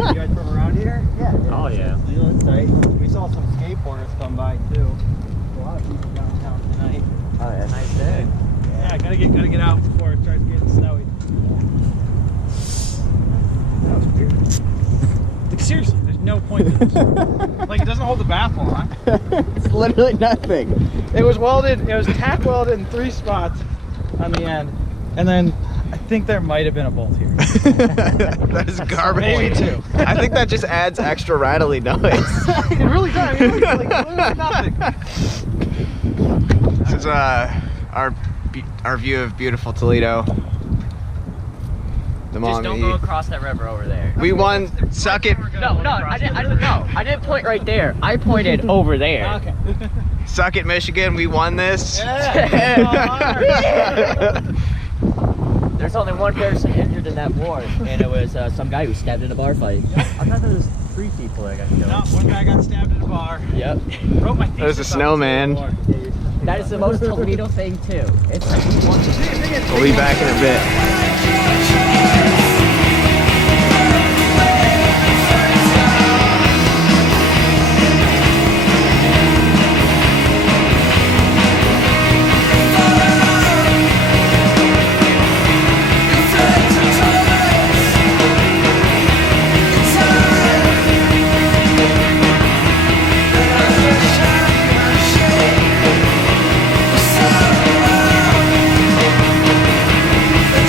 You guys from around here? Yeah. Oh yeah. That's right. We saw some skateboarders come by too. A lot of people downtown tonight. Oh, yeah. Nice day. Yeah, gotta get out before it starts getting snowy. That was weird. Like seriously, there's no point to this. Like it doesn't hold the baffle on. It's literally nothing. It was welded. It was tack welded in 3 spots on the end, and then I think there might have been a bolt here. That is garbage. Maybe 2. I think that just adds extra rattly noise. It really does. I mean, it was like literally nothing. This is our view of beautiful Toledo. The Just don't go Maumee. across that river over there. We won. Suck it. No, I didn't point right there. I pointed over there. Okay. Suck it, Michigan. We won this. There's only one person injured in that war, and it was some guy who stabbed in a bar fight. I thought there was 3 people that got killed. No, one guy got stabbed in a bar. Yep. Wrote my There's a thesis on snowman. the war. That is the most Toledo thing too. It's like one. We'll be back in a bit.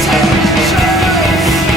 Take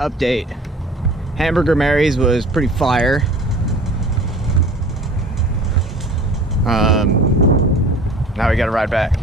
update. Hamburger Mary's was pretty fire. Now we gotta ride back.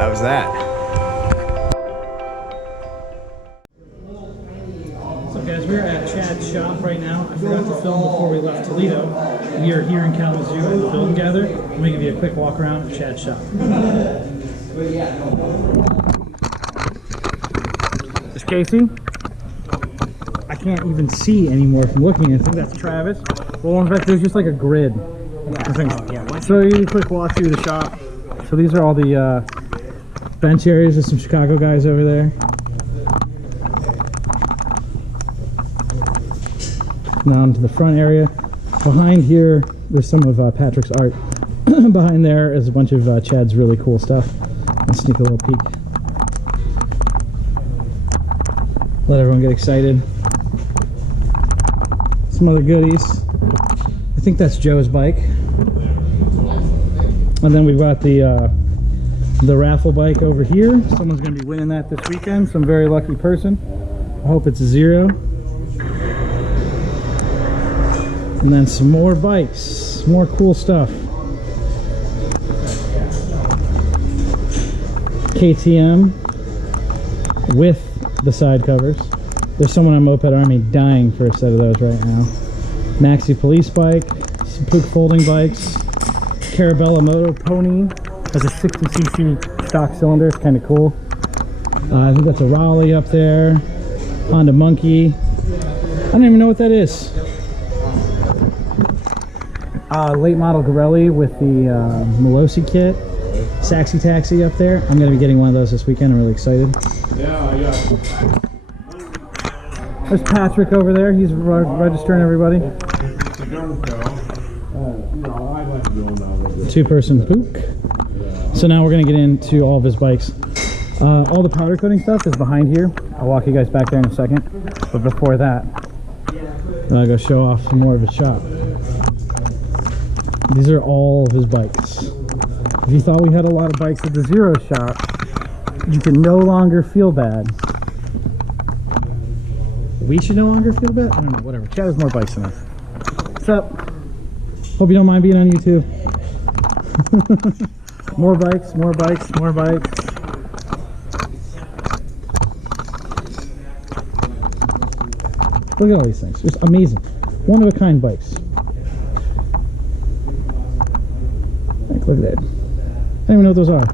That was that. So guys, we're at Chad's shop right now. I forgot to film before we left Toledo. We are here in Kalamazoo at the Build and Gather. I'm gonna give you a quick walk around at Chad's shop. There's Casey. I can't even see anymore from looking. I think that's Travis. Well, in fact, there's just like a grid. So you a quick walk through the shop. So these are all the bench areas. There's some Chicago guys over there. Now into the front area. Behind here, there's some of Patrick's art. Behind there is a bunch of Chad's really cool stuff. Let's sneak a little peek. Let everyone get excited. Some other goodies. I think that's Joe's bike. And then we've got the raffle bike over here. Someone's going to be winning that this weekend. Some very lucky person. I hope it's a 0. And then some more bikes, more cool stuff. KTM with the side covers. There's someone on Mopitt Army dying for a set of those right now. Maxi police bike, some Pook folding bikes. Carabella Moto Pony has a 60cc stock cylinder. It's kind of cool. I think that's a Raleigh up there. Honda Monkey. I don't even know what that is. Late model Gorelli with the Melosi kit. Saxy Taxi up there. I'm going to be getting one of those this weekend. I'm really excited. Yeah. There's Patrick over there. He's registering everybody. It's a gun show. No, I'd like to go now. 2-person Pook. So now we're going to get into all of his bikes. All the powder coating stuff is behind here. I'll walk you guys back there in a second. But before that, I'll go show off some more of his shop. These are all of his bikes. If you thought we had a lot of bikes at the Zero shop, you can no longer feel bad. We should no longer feel bad? I don't know, whatever. Chad has more bikes than us. What's up? Hope you don't mind being on YouTube. More bikes, more bikes, more bikes. Look at all these things. Just amazing. One-of-a-kind bikes. Look at that. I don't even know what those are.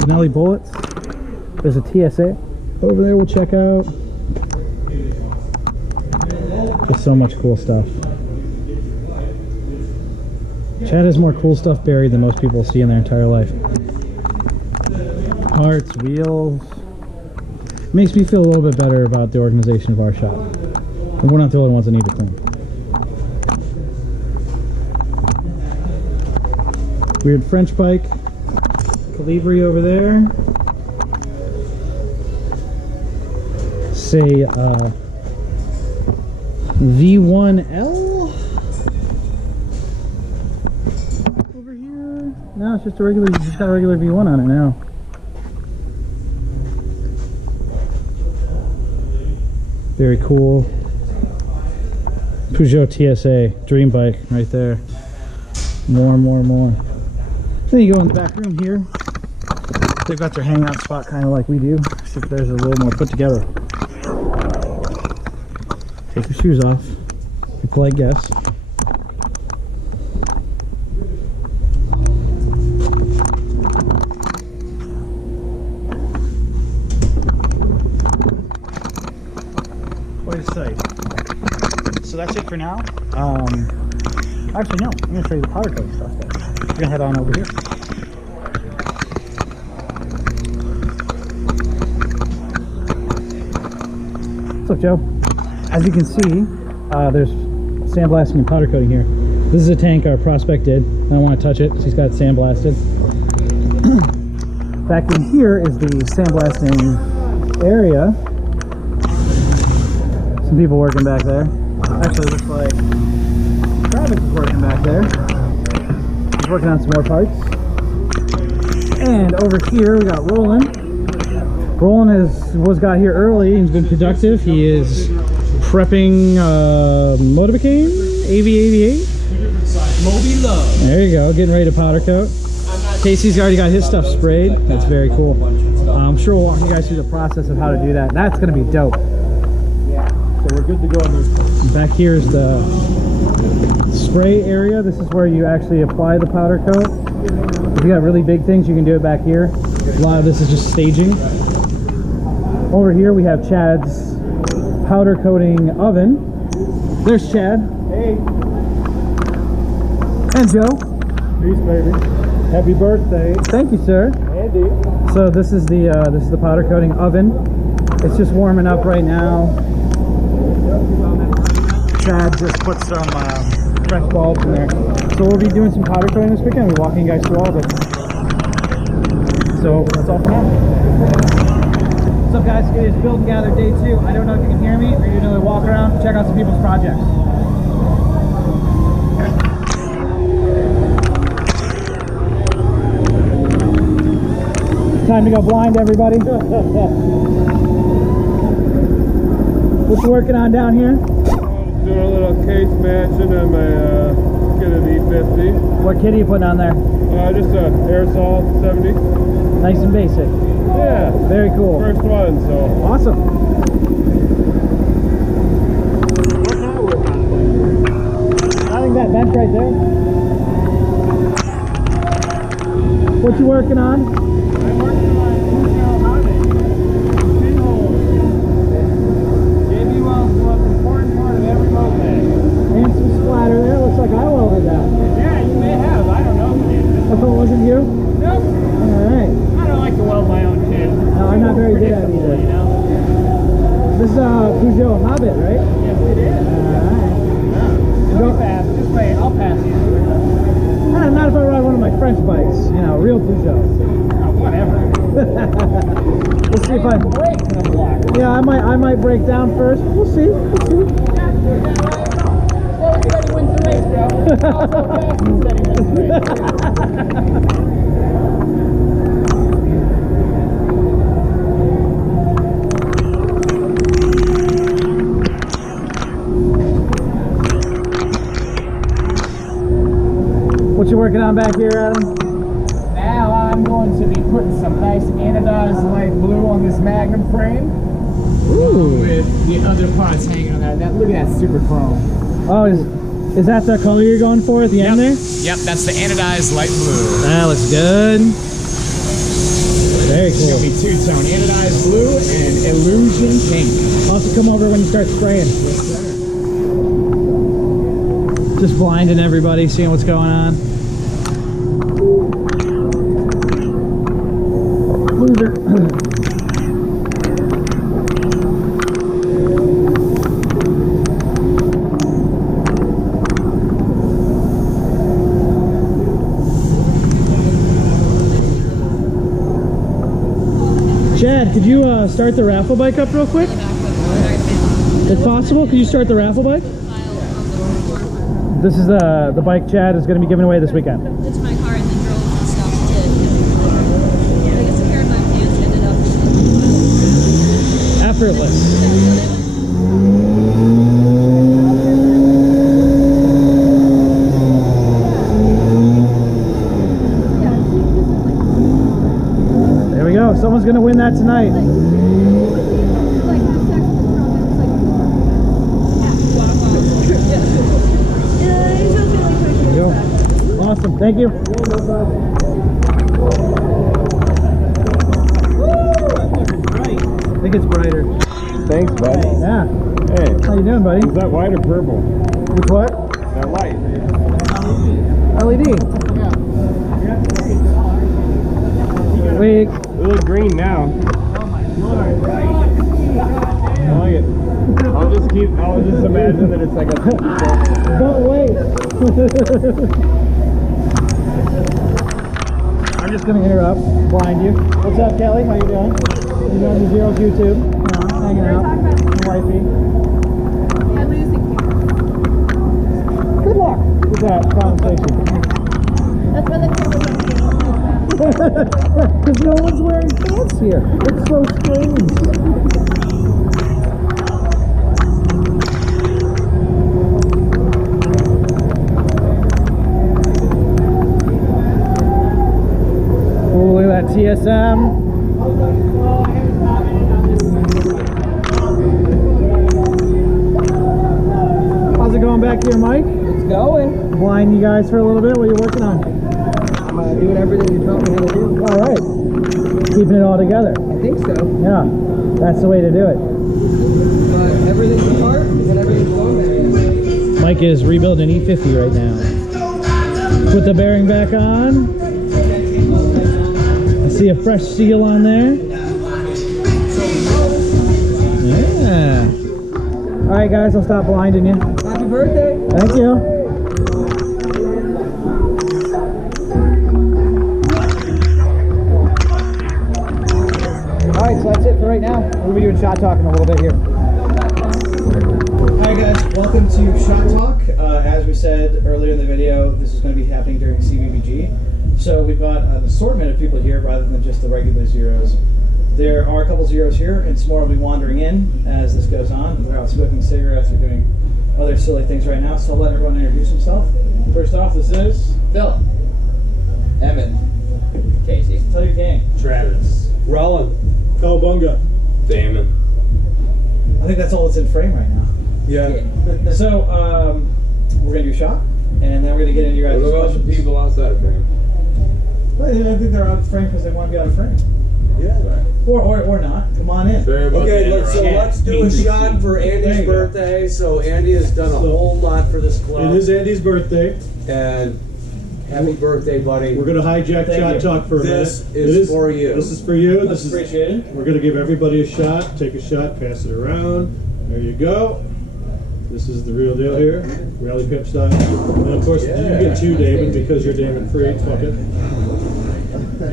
Benelli bullets. There's a TSA over there we'll check out. Just so much cool stuff. Chad has more cool stuff buried than most people see in their entire life. Parts, wheels. Makes me feel a little bit better about the organization of our shop. And we're not the only ones that need to clean. Weird French bike. Calibri over there. Say V1L over here. No, it's just a regular. Just got a regular V1 on it now. Very cool. Peugeot TSA dream bike right there. More. Then you go in the back room here. They've got their hangout spot kind of like we do, except there's a little more put together. Take your shoes off. Be polite guest. Quite a sight. So that's it for now. Actually, no. I'm going to show you the powder coating stuff there. We're going to head on over here. What's up, Joe? As you can see, there's sandblasting and powder coating here. This is a tank our prospect did. I don't want to touch it because he's got it sandblasted. Back in here is the sandblasting area. Some people working back there. Actually, looks like Travis is working back there. He's working on some more parts. And over here we got Roland. Roland got here early. He's been productive. He is prepping Motivacane AV88. Moby Love. There you go. Getting ready to powder coat. I'm not Casey's already got his stuff sprayed. That's very cool. I'm sure we'll walk you guys through the process of how to do that. That's going to be dope. Yeah. So we're good to go on this. Back here is the spray area. This is where you actually apply the powder coat. If you got really big things, you can do it back here. A lot of this is just staging. Over here we have Chad's powder coating oven. There's Chad. Hey. And Joe. Peace, baby. Happy birthday. Thank you, sir. Andy. So this is the powder coating oven. It's just warming up right now. Chad just put some fresh bulbs in there. So we'll be doing some powder coating this weekend. We're walking you guys through all of it. So that's all for now. What's up, guys? It is Build and Gather Day 2. I don't know if you can hear me. We're going to do another walk around, check out some people's projects. Time to go blind, everybody. What you working on down here? Doing a little case matching on my kit of E50. What kit are you putting on there? Just a aerosol 70. Nice and basic. Yeah. Very cool. First one, so. Awesome. I think that vent's right there. What you working on? I'm working on my Peugeot Mopitt. Pinhole. JB welds the most important part of every moped. And some splatter there. Looks like I welded that. Yeah, you may have. I don't know. Oh, wasn't you? Nope. Alright. I don't like to weld my own kit. No, I'm not very good at it either. You know? This is Peugeot Mopitt, right? Yes, it is. Alright. Go fast. Just wait. I'll pass you. Not if I ride one of my French bikes. You know, real Peugeot. Whatever. We'll see if I... Brakes in a block. Yeah, I might break down first. We'll see. We'll see. Well, everybody wins the race, bro. How fast is setting this race? What you working on back here, Adam? Now I'm going to be putting some nice anodized light blue on this Magnum frame. Ooh. With the other parts hanging on that. Look at that super chrome. Oh, is that the color you're going for at the end there? Yep, that's the anodized light blue. That looks good. Very It's cool. going to be two-tone anodized blue and illusion pink. Also come over when you start spraying. Yes, sir. Just blinding everybody, seeing what's going on. Loser. Chad, could you start the raffle bike up real quick? If possible, could you start the raffle bike? This is the bike Chad is going to be giving away this weekend. It's my car and the drove and stuff did. I guess a pair of my pants ended up. Effortless. There we go. Someone's going to win that tonight. Awesome, thank you. I think it's brighter. Thanks, buddy. Yeah. Hey, How you doing, buddy? is that white or purple? Which what? That light. LED. Wait. A little green now. I like it. I'll just imagine that it's like a... Don't wait. I'm just gonna interrupt, blind you. What's up, Kelly? How you doing? You doing the Zero's YouTube? No, hanging out. Wifey. I'm losing here. Good luck with that conversation. That's why the camera's Because no one's wearing pants here. It's so strange. TSM. How's it going back here, Mike? It's going. Blind you guys for a little bit. What are you working on? I'm doing everything you taught me how to do. All right. Keeping it all together. I think so. Yeah, that's the way to do it. But everything's apart and everything's going. Mike is rebuilding E50 right now. Put the bearing back on. I see a fresh seal on there. Yeah. All right, guys, I'll stop blinding you. Happy birthday. Thank you. All right, so that's it for right now. We'll be doing shot talk in a little bit here. Hi guys, welcome to Shot Talk. As we said earlier in the video, this is going to be happening during CBBG. So we've got an assortment of people here rather than just the regular zeros. There are a couple zeros here, and some more will be wandering in as this goes on. They're out smoking cigarettes or doing other silly things right now, so I'll let everyone introduce himself. First off, this is Phil. Evan. Casey. Tell your gang. Travis. Rollin. Cowabunga. Damon. I think that's all that's in frame right now. Yeah. So we're going to do a shot, and then we're going to get into your guys' What about the questions. people outside of frame? Well, I think they're out of frame because they want to be out of frame. Yeah. Or not. Come on in. Sorry about Okay, the let's interrupt. do a shot for There Andy's you go. birthday. So Andy has done a whole lot for this club. It is Andy's birthday. And happy birthday, buddy. We're going to hijack Thank Shot you. Talk for a This minute. is for you. This is for you. Much appreciated. We're going to give everybody a shot. Take a shot, pass it around. There you go. This is the real deal here. Rally Pimp style. And of course, you get two, Damon, because you're Damon free. Fuck it.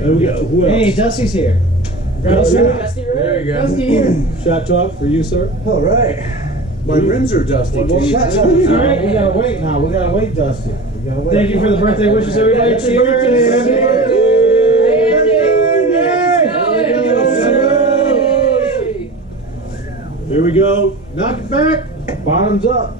And we got, who else? Hey, Dusty's here. Grab a shot. There you go. Dusty here. Shot Talk for you, sir. All right. My rims are dusty. too. All right. We gotta wait now. We gotta wait, Dusty. We gotta wait. Thank you for the birthday wishes, everybody. Happy Cheers. birthday, Here we go. Knock it back. Bottoms up.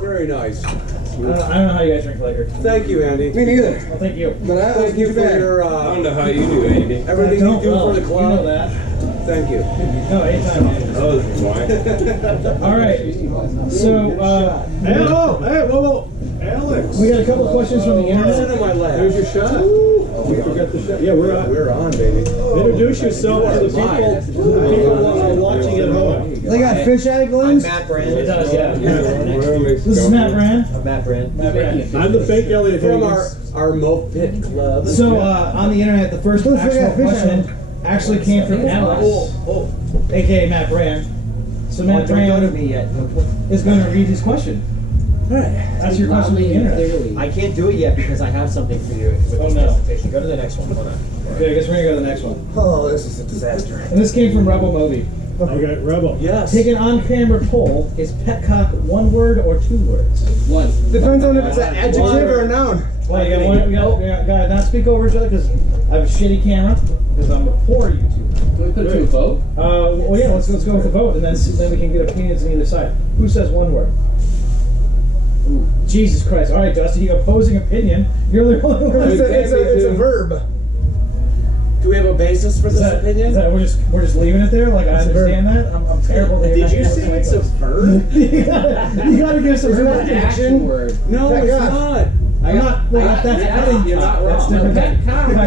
Very nice. I don't know how you guys drink liquor. Thank you, Andy. Me neither. Well, thank you. But I Thank you for your I don't know how you do, Andy. everything you do for the You know club. that. Thank you. No, anytime. Man. Oh, this is why. All right. So Hey, whoa. Alex. we got a couple questions from the Sit internet. in my lap. There's your shot. We forgot the shot. Yeah, we're on. We're on, baby. Introduce yourself to the people watching at home. They got fish egg limbs? It does, yeah. Whatever makes This is it go. Matt Brand. Matt Brand. Matt Brand. I'm the fake Elliot From Higgins. our Mopitt club. So on the internet, the first Don't forget actual fish question actually came from Alex, aka Matt Brand. So Matt Brand me yet. is going to read his question. That's your question on the internet. I can't do it yet because I have something for you with Oh, this no. presentation. Go to the next one. Hold on. Okay, I guess we're going to go to the next one. Oh, this is a disaster. And this came from Rebel Moby. Okay, Rebel. Yes. Take an on-camera poll. Is petcock one word or two words? One. Depends on if it's an adjective or a noun. Well, we got not speak over each other because I have a shitty camera because I'm a poor YouTuber. Can we put it to a vote? Well, yeah, let's go with the vote and then we can get opinions on either side. Who says one word? Ooh, Jesus Christ! All right, Dusty, opposing opinion. You're the only one. It's a verb. Do we have a basis for this opinion? Is that we're just leaving it there? Like I understand that. I'm terrible. Did you say it's a verb? you gotta give some action. Word. No, Thank it's God. not. I'm not. Well, that's You're not That's wrong. different.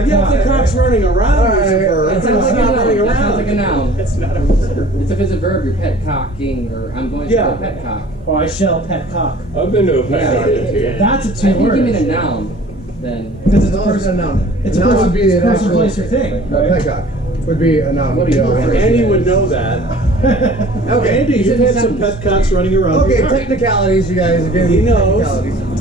Yeah, if the cock's running around, it's a verb. That It's sounds like a not noun. running That sounds like a around. noun. It's not a verb. It's if it's a verb, you're pet cocking, or I'm going to Yeah. go pet cock. Or I shall pet cock. I've been to a pet market too. That's a I two think you mean words. a noun, then. Because it's a No, it's a person. noun. It's a Noun person. would be It's a an person, actual- place, or thing. Right? Peacock would be a noun. What do you prefer? Andy would know that. Okay. Andy, you've had some pet cocks running around. Okay, your car. technicalities, you guys. Again, He knows. technicalities.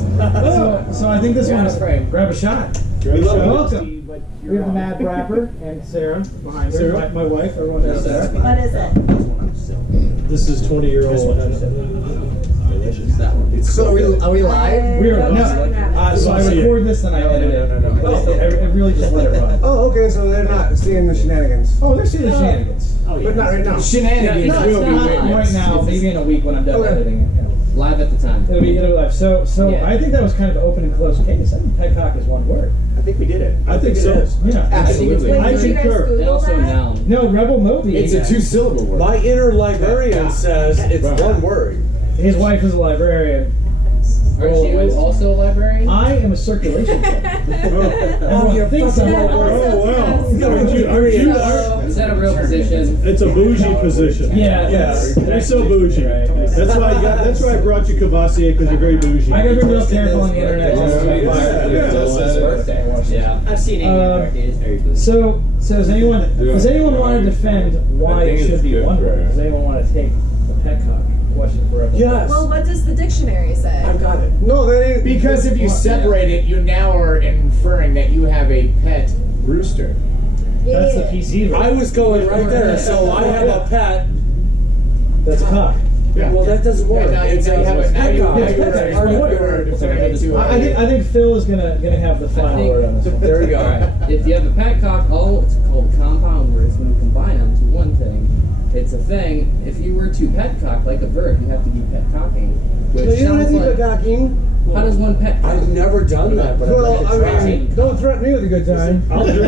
So I think this You're one out is of frame. grab a shot. Grab a shot. Welcome. We have Mad Rapper and Sarah behind her. Sarah? My wife. Everyone knows that. What is it? This is 20-year-old. So are we live? We are no. So I record this and I edit it. I really just let it run. Oh, okay. So they're not seeing the shenanigans, Oh, they're seeing the shenanigans. but not right now. Shenanigans Not will be not witnessed. right now. Maybe in a week when I'm done Okay. editing it. Live at the time. It'll be live. So Yeah. I think that was kind of an open and closed case. I think petcock is one word. I think we did it. I think it so. is. Yeah. Absolutely. Wait, I did you guys concur. Google And also that? noun. No, Rebel Moby. It's a 2-syllable word. My inner librarian says it's one word. His wife is a librarian. Aren't you also a librarian? I am a circulation clerk. Everyone thinks I'm a Oh, librarian. wow. Aren't you? Is that a real position? It's a bougie position. Yeah. You're so bougie. Right. That's why I brought you Cavassier, because you're very bougie. I gotta be real careful on the internet. Just to be Yeah. fired. His birthday. Yeah. I've seen Indian birthday. It's very good. So does anyone want to defend why I think it should it's be good, one word? right? Does anyone want to take the petcock question for Rebel? Yes. Well, what does the dictionary say? I got it. No, that ain't. Because if you separate it, you now are inferring that you have a pet rooster. That's the PC version. I was going right there. So I have a pet. That's a cock. Well, that doesn't work. Now you It's have it. Now you petcock. I think Phil is gonna have the final word on this one. There we go. Alright. If you have a petcock, it's called compound words. When you combine them to one thing, it's a thing. If you were to petcock like a verb, you have to be petcocking. Which You don't have sounds to like, be cocking. how does one petcock? I've never done that, but Well, I'd like to I try. mean, don't threaten me with a good time. I'll drink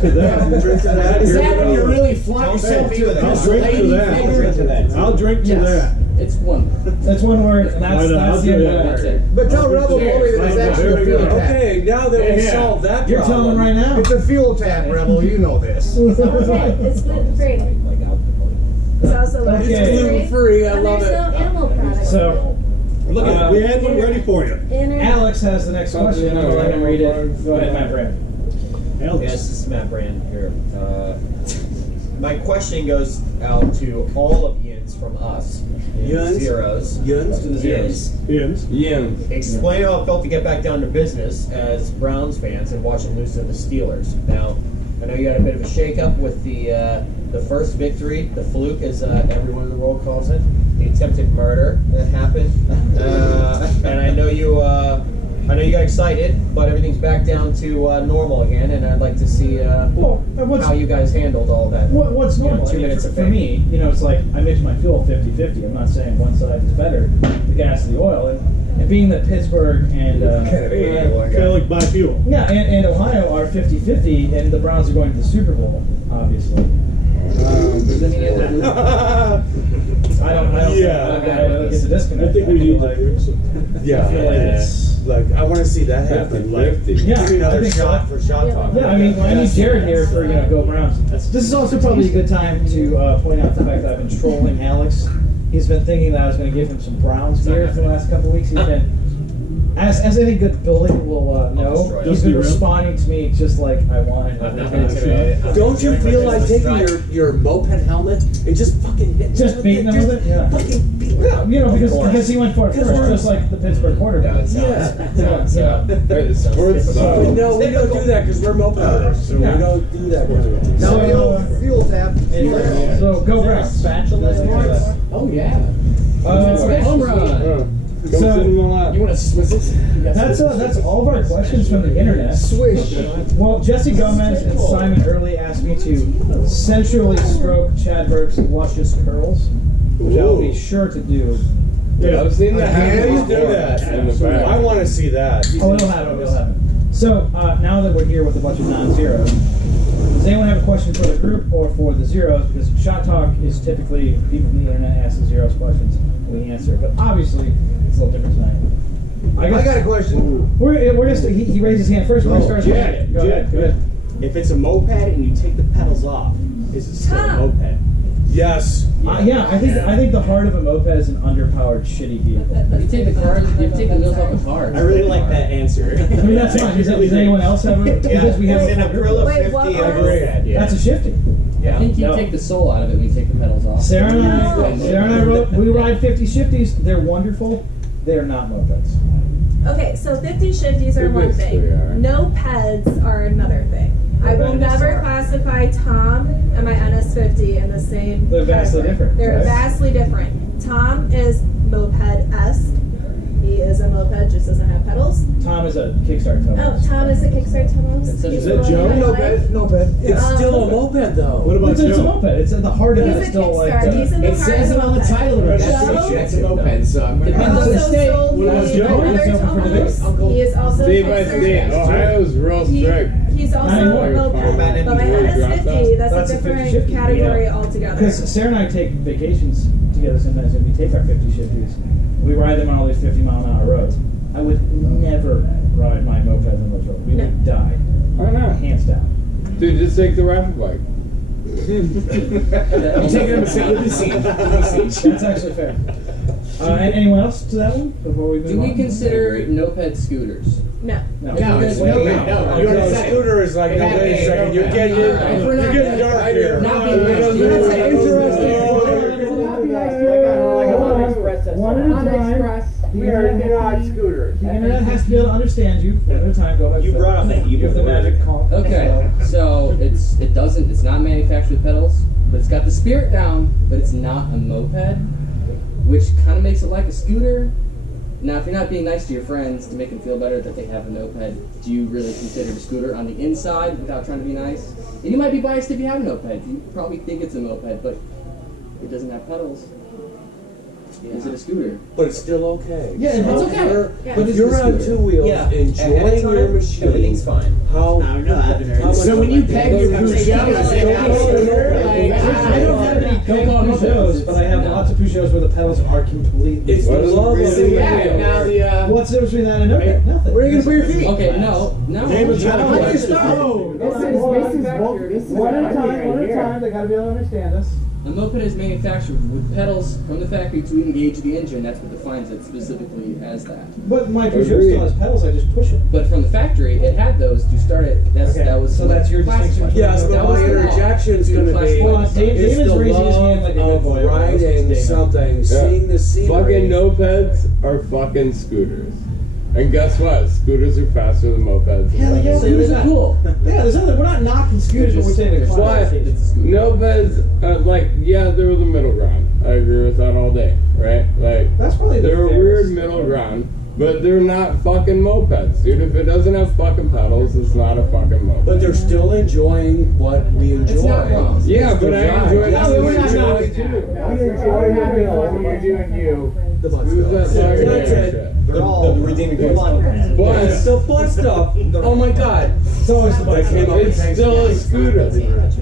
to that. Drink to that. Is that when you really flaunt yourself? I'll drink to that. I'll drink to that. It's one. That's one word, and Why not? that's I'll the do end it. of That's that. it. But tell Rebel Moby that it's There actually a we go. fuel tap. Okay, now that we solved that You're telling problem. him right now. It's a fuel tap, Rebel. You know this. Okay, it's gluten free. It's also Okay. It's gluten free. I and love there's it. no animal products. So Look at we had one ready for you. Alex has the next question. I'm gonna let him read it. Go ahead, Matt Brand. Alex. Yes, this is Matt Brand here. My question goes out to all of Yins from us. Yins? Zeros. Yins? To the zeros. Ian. Explain how it felt to get back down to business as Browns fans and watch them lose to the Steelers. Now, I know you had a bit of a shakeup with the first victory, the fluke, as everyone in the world calls it, the attempted murder that happened, and I know you got excited, but everything's back down to normal again, and I'd like to see how you guys handled all that. What's normal? 2 minutes for, of for fame. me, it's like I mix my fuel 50-50. I'm not saying one side is better, the gas or the oil. And being that Pittsburgh and Kind of like biofuel. yeah, and Ohio are 50-50, and the Browns are going to the Super Bowl, obviously. Does any of that? I don't Yeah. get the disconnect. I think we need like, to do some. Yeah. I feel like it's Like, I want to see that happen. Like, 50. yeah. give me I another think shot so. for shot talk. Yeah, I mean, I need Jared here for Go Browns. This is also probably a good time to point out the fact that I've been trolling Alex. He's been thinking that I was going to give him some Browns gear for the last couple of weeks. He's been, as any good bully will know, he's been responding to me just like I wanted. Don't you feel like taking your moped helmet and just fucking hitting Just beating him with it? Yeah. Fucking beating him. Yeah, because he went for it first, just like the Pittsburgh quarterback. Yeah. So, No, we don't do that because we're moped owners, so Yeah. we don't do that kind of thing. Now we know fuel tap. so go Browns. Oh yeah. Home run. Comes in my lap. You want to Swiss it? That's all of our questions from the internet. Swish. Well, Jesse Gomez and Simon Early asked me to sensually stroke Chad Burke's luscious curls, which I'll be sure to do. Yeah, I've seen that happen Please do before. that. In the back. I want to see that. Oh, it'll happen. So now that we're here with a bunch of non-zeros, does anyone have a question for the group or for the zeros? Because Shot Talk is typically people from the internet ask the zeros questions and we answer. But obviously, it's a little different tonight. I got a question. We're gonna he raised his hand first. We're gonna start. Go ahead. If it's a moped and you take the pedals off, is it still a moped? Yes. Yeah, I think the heart of a moped is an underpowered, shitty vehicle. You take the cars. You take the wheels off the cars. I really like that answer. I mean, that's fine. Does anyone else have a? Because we have in a Aprilla Wait, 50. what I was- agree. That's a shifty. I think you take the soul out of it when you take the pedals off. Sarah and I we ride 50 shifties. They're wonderful. They are not mopeds. Okay, so 50 shifties are They one basically thing. are. No peds are another thing. I will never classify Tom and my NS50 in the same They're vastly category. different. They're Right. vastly different. Tom is moped-esque. He is a moped, just doesn't have pedals. Tom is a kickstart Oh, Tomos. Tom is a Kickstart Tomos. That's such He's Is the that one Joe? I No like. bed, no bed. It's still a moped though. What about It's a Joe? moped. It's at the heart of it. He's It's a still like Kickstart. He's in the It heart says of it on the moped. title of it. Joe? That's a moped, so I'm He gonna. Depends on the also state. sold What me about Joe? another He's open for debate. Tomos. He is also a See, but Kickstart. Ohio's real strict. He's also a moped. But my NS50, that's a different category altogether. Because Sarah and I take vacations together sometimes, and we take our 50 shifties. We ride them on all these 50-mile-an-hour roads. I would never ride my moped on those roads. We would die. Why not? Hands down. Dude, just take the raffle bike. You take it up a seat. That's actually fair. Anyone else to that one before we move Do we on? consider moped scooters? No. No. No, it's Wait, no, wait. no. Your You're saying- scooter is like, no, wait a second, you're getting, If we're not you're getting gonna- dark here. Not being That's nice. One at a time. We are not scooters. The internet has to be able to understand you. One at a time. Go ahead. You Phil. brought up that You have the evil word. magic call. Okay, so it's not manufactured with pedals, but it's got the spirit down, but it's not a moped, which kind of makes it like a scooter. Now, if you're not being nice to your friends to make them feel better that they have a moped, do you really consider a scooter on the inside without trying to be nice? And you might be biased if you have a moped. You probably think it's a moped, but it doesn't have pedals. Is it a scooter? But it's still okay. Yeah, it's okay. Yeah. But if you're on two wheels, Yeah, enjoying ahead of your time, machine, everything's fine. how much So when you peg your Peugeot, I don't have any big Peugeots, but I have lots of Peugeots where the pedals are completely. It's the love of the yeah, now the What's the difference between that and a moped? Nothing. Where are you gonna put your feet? Okay, no. David's got a How do you question. start? One at a time. They gotta be able to understand us. A moped is manufactured with pedals from the factory to engage the engine. That's what defines it specifically as that. But my Peugeot still has pedals. I just push it. But from the factory, it had those to start it. Okay, That was so that's your classified. distinction. Yes, but That my was the law. interjection's going to be, Hold on, David's it's the raising his hand like a good love boy. of riding David. something, seeing the scenery. Fucking mopeds are fucking scooters. And guess what? Scooters are faster than mopeds. Hell yeah, Scooters are cool. Yeah, there's other. We're not knocking scooters, but we're saying the Why? It's a scooter. Mopeds, like, yeah, they're the middle ground. I agree with that all day, right? Like, That's probably the they're a fairest. weird middle ground, but they're not fucking mopeds, dude. If it doesn't have fucking pedals, it's not a fucking moped. But they're still enjoying what we enjoy. It's not wrong. Yeah, but I enjoy Yeah, that. we're not Enjoy knocking it too. you're doing you. The butt Who's that stuff. talking That's about it. shit? They're all redeeming points. But It's the butt stuff. Oh my god. It's always the That came up. it's still a scooter.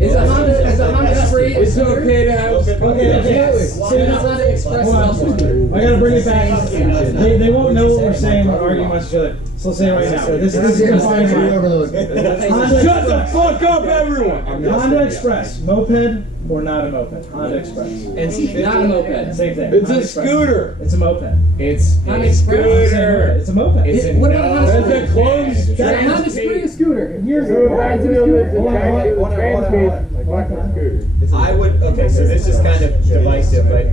Is a Honda Esprit a It's scooter? okay to have Okay. So it's not an Express Hold on. also a scooter. I gotta bring it back. They won't know what we're saying. We're arguing amongst each other. So I'll say it right now. This is confined to Shut the fuck up, everyone! Honda Express, moped or not a moped? Honda Express. Not a moped. Same thing. It's Honda a Express. scooter. It's a moped. It's Honda a Express. Same scooter. word. It's a moped. It's a What about a Honda That's Esprit? a closed Is a Honda Esprit a scooter? Here's I would, okay, so this is kind of divisive, but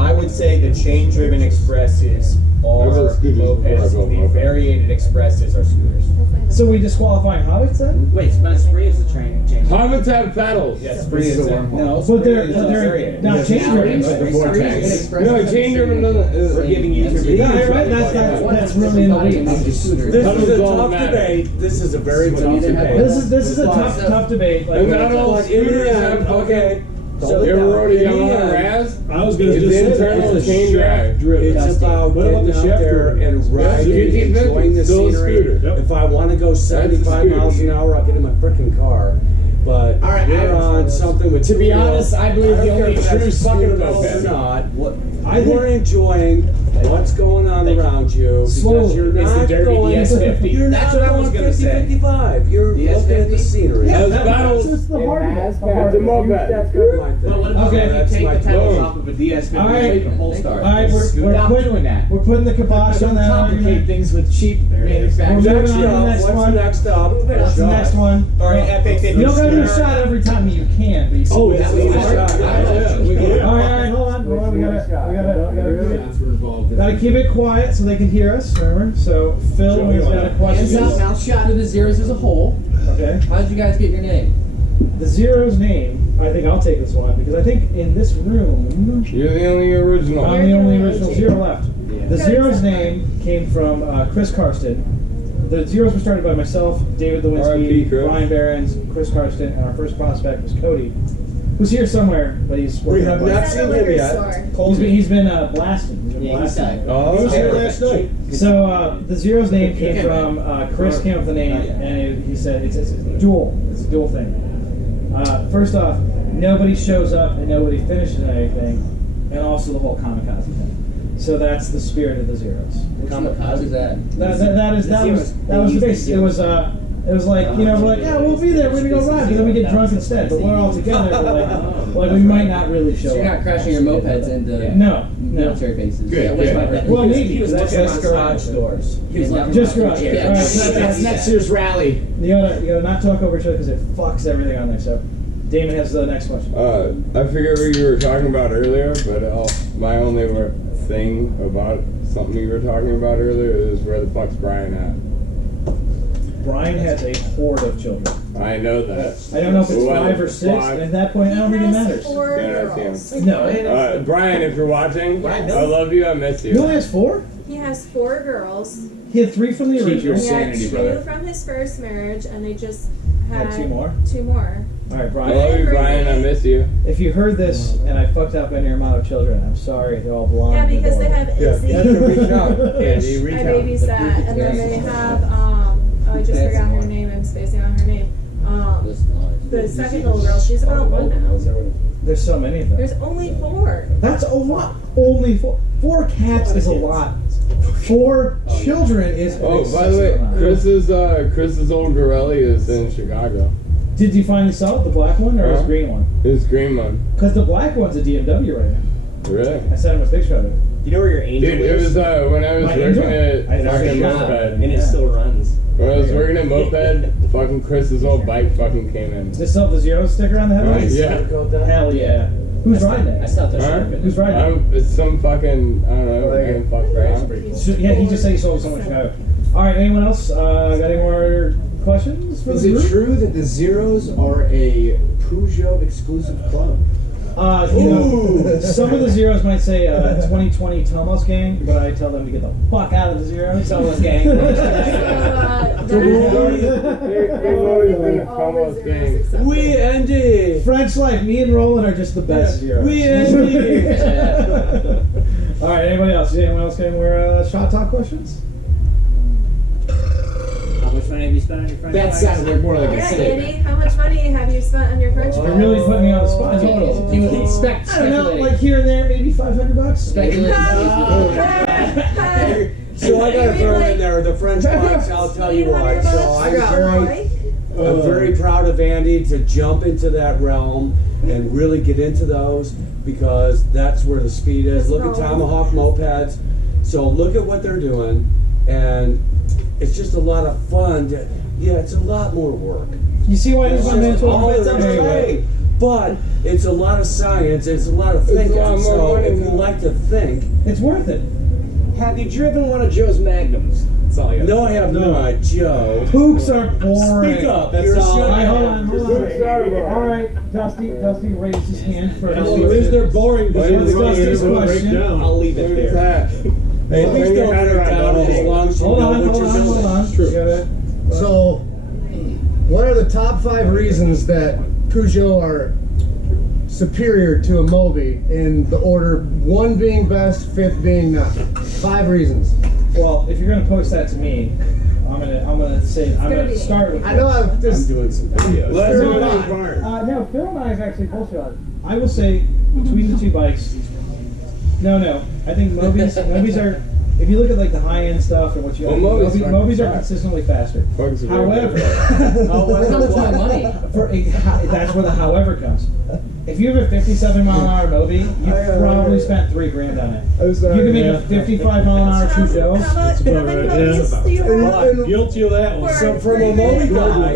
I would say the chain-driven expresses are Those are scooters. mopeds. The variated expresses are scooters. So we disqualifying Hobbits then? Wait, Spree is the train. Hobbits have pedals. Yes, Spree is a No, but they're not chain driven. No, chain driven doesn't. We're giving you two Yeah, you're right. That's really in the weeds. This is a tough debate. This is a very tough debate. This is a tough debate. Like, And not all But in the scooters end, have okay. You ever rode a In the Yamaha end, Raz? I was gonna It's just say internal it's a chain drive. driven. It's about What about getting the out shaft there driven? and riding, GT50, enjoying the still a scenery. scooter. Yep. If I want to go 75 scooter. miles an hour, I'll get in my freaking car. But All right, you're on something with To two be wheels. honest, I believe don't the care only if that's true fucking scooter pedals or moped. not. What I think- you're enjoying what's going on around you because Slowly. you're It's the not dirty going. DS50. You're That's not what I was going gonna 50, say. 55. You're DS50? looking at the scenery. Has pedals. It's the hard It's a moped. That's good. But what about Okay. if That's you take my the pedals boom. off of a DS50 All right. and make a Polestar? All right, Stop doing that. we're putting the kibosh on Don't that complicate argument. things with cheap We're manufacturers. Next moving on to the up. next What's one. the next up? What's the next one? All right, epic. You don't gotta do a shot every time you can, but you Oh, still that do was it. a shot. All right, hold on. We gotta keep it quiet so they can hear us. Remember? So Phil has got a Hands question. out, mouth shot. For the zeros as a whole. Okay. How did you guys get your name? The Zero's name. I think I'll take this one because I think in this room You're the only original. I'm the only original Zero left. Yeah. The Zeros name came from Chris Karsten. The Zeros were started by myself, David Lewinsky, Brian Behrens, Chris Karsten, and our first prospect was Cody, who's here somewhere, but he's We working have on not it. seen him yet. He's been blasting. He's been blasting. Oh, he was here last night. So the Zeros name came from Chris came up with the name, and he said it's dual. It's a dual thing. First off, nobody shows up and nobody finishes anything, and also the whole kamikaze thing. So that's the spirit of the Zeros. Kamikaze is that? That was the base. It was like, you know, we're like, yeah, we'll be there, we're gonna go ride, but then we get drunk instead. But we're all together, we're like we might not really show So you're up. not crashing your mopeds into military bases. Good. Yeah. Well, maybe That's just garage doors. just garage. Yeah. All right, That's next year's rally. you gotta not talk over each other because it fucks everything on there. So, Damon has the next question. I forget what you were talking about earlier, but my only thing about something you were talking about earlier is where the fuck's Brian at? Brian has a horde of children. I know that. I don't know if it's Well, 5 or 6, and at that point, I don't think it matters. No. Brian, if you're watching, I love you, I miss you. He only has 4? He has 4 girls. He had 3 from the original. He had 2 from his first marriage, and they just had 2 more? 2 more. All right, I Brian. love you, Brian, I miss you. If you heard this and I fucked up any amount of children, I'm sorry. They're all blonde. Yeah, because they have Izzy, You have to reach out. Andy, reach I out. babysat, and then they have I just forgot her name. I'm spacing on her name. The second little girl, she's about 1 now. There's so many of them. There's only 4. That's a lot. Only 4. 4 cats is a lot. 4 children is. Oh, by the way, Chris's old Gorelli is in Chicago. Did you finally sell it, the black one or his green one? His green one. Because the black one's a DMW right now. Really? I sent him a picture of it. You know where your angel Dude, is? it was when I was My working Angel? at fucking Moped. And it still runs. When I was working at Moped, fucking Chris's old bike fucking came in. Does it still have the 0 sticker on the headlights? Yeah. Hell yeah. Who's riding it? I stopped at Huh? Who's riding it? It's some fucking, I don't know, random fuck around. Yeah, he just said he sold so much Chicago. All right, anyone else got any more questions for Is the it group? true that the Zeros are a Peugeot exclusive club? You know, some of the Zeros might say 2020 Tomos gang, but I tell them to get the fuck out of the Zeros. Tomos gang. They've always been a Tomos gang. We Andy. French life. Me and Roland are just the best Zeros. We Andy. All right. Anybody else? Does anyone else got any more shot talk questions? How much money have you spent on your French That fries? sounded more like a Yeah, statement. Andy, how much money have you spent on your French fries? You're really putting me on the spot. Total. You would expect I don't know, speculating. like here and there, maybe $500. Speculating. So I gotta throw in there the French bikes. I'll tell you what. So I'm very proud of Andy to jump into that realm and really get into those because that's where the speed is. Look at Tomahawk mopeds. So look at what they're doing, and it's just a lot of fun. Yeah, it's a lot more work. You see why this is my mental? All of them are great, but it's a lot of science. It's a lot of thinking. lot more So money, if you man. like to think, It's worth it. Have you driven one of Joe's Magnums? That's all I got. no, I have not, Joe. Pooks are boring. Speak up. That's You're all. shut All right, hold up. on, hold on. All right, Dusty raised his hand for The reason they're boring because What's they're Dusty's question? I'll leave it What is there. that? Hey, Please bring your don't head break around down the as hole. long as you Hold know on, what hold you're on, doing. hold on. True. You gotta- So, what are the top 5 reasons that Peugeot are superior to a Mobi in the order 1 being best, 5th being not? 5 reasons. Well, if you're gonna post that to me, I'm gonna start with. I know I'm just. I'm doing some videos. Let's Phil go and to I- the barn. No, Phil and I have actually bullshit on it. I will say between the 2 bikes. No. I think Mobis are. If you look at like the high end stuff and what you Well, Mobis are Mobis are fast. consistently faster. Bugs are However, How much more money? that's where the however comes. If you have a 57 mile an hour Mobi, you probably spent $3,000 on it. You can make a 55 mile an hour Peugeot. How much about money right, do you have? Guilty of that one. So from a Mobi guy,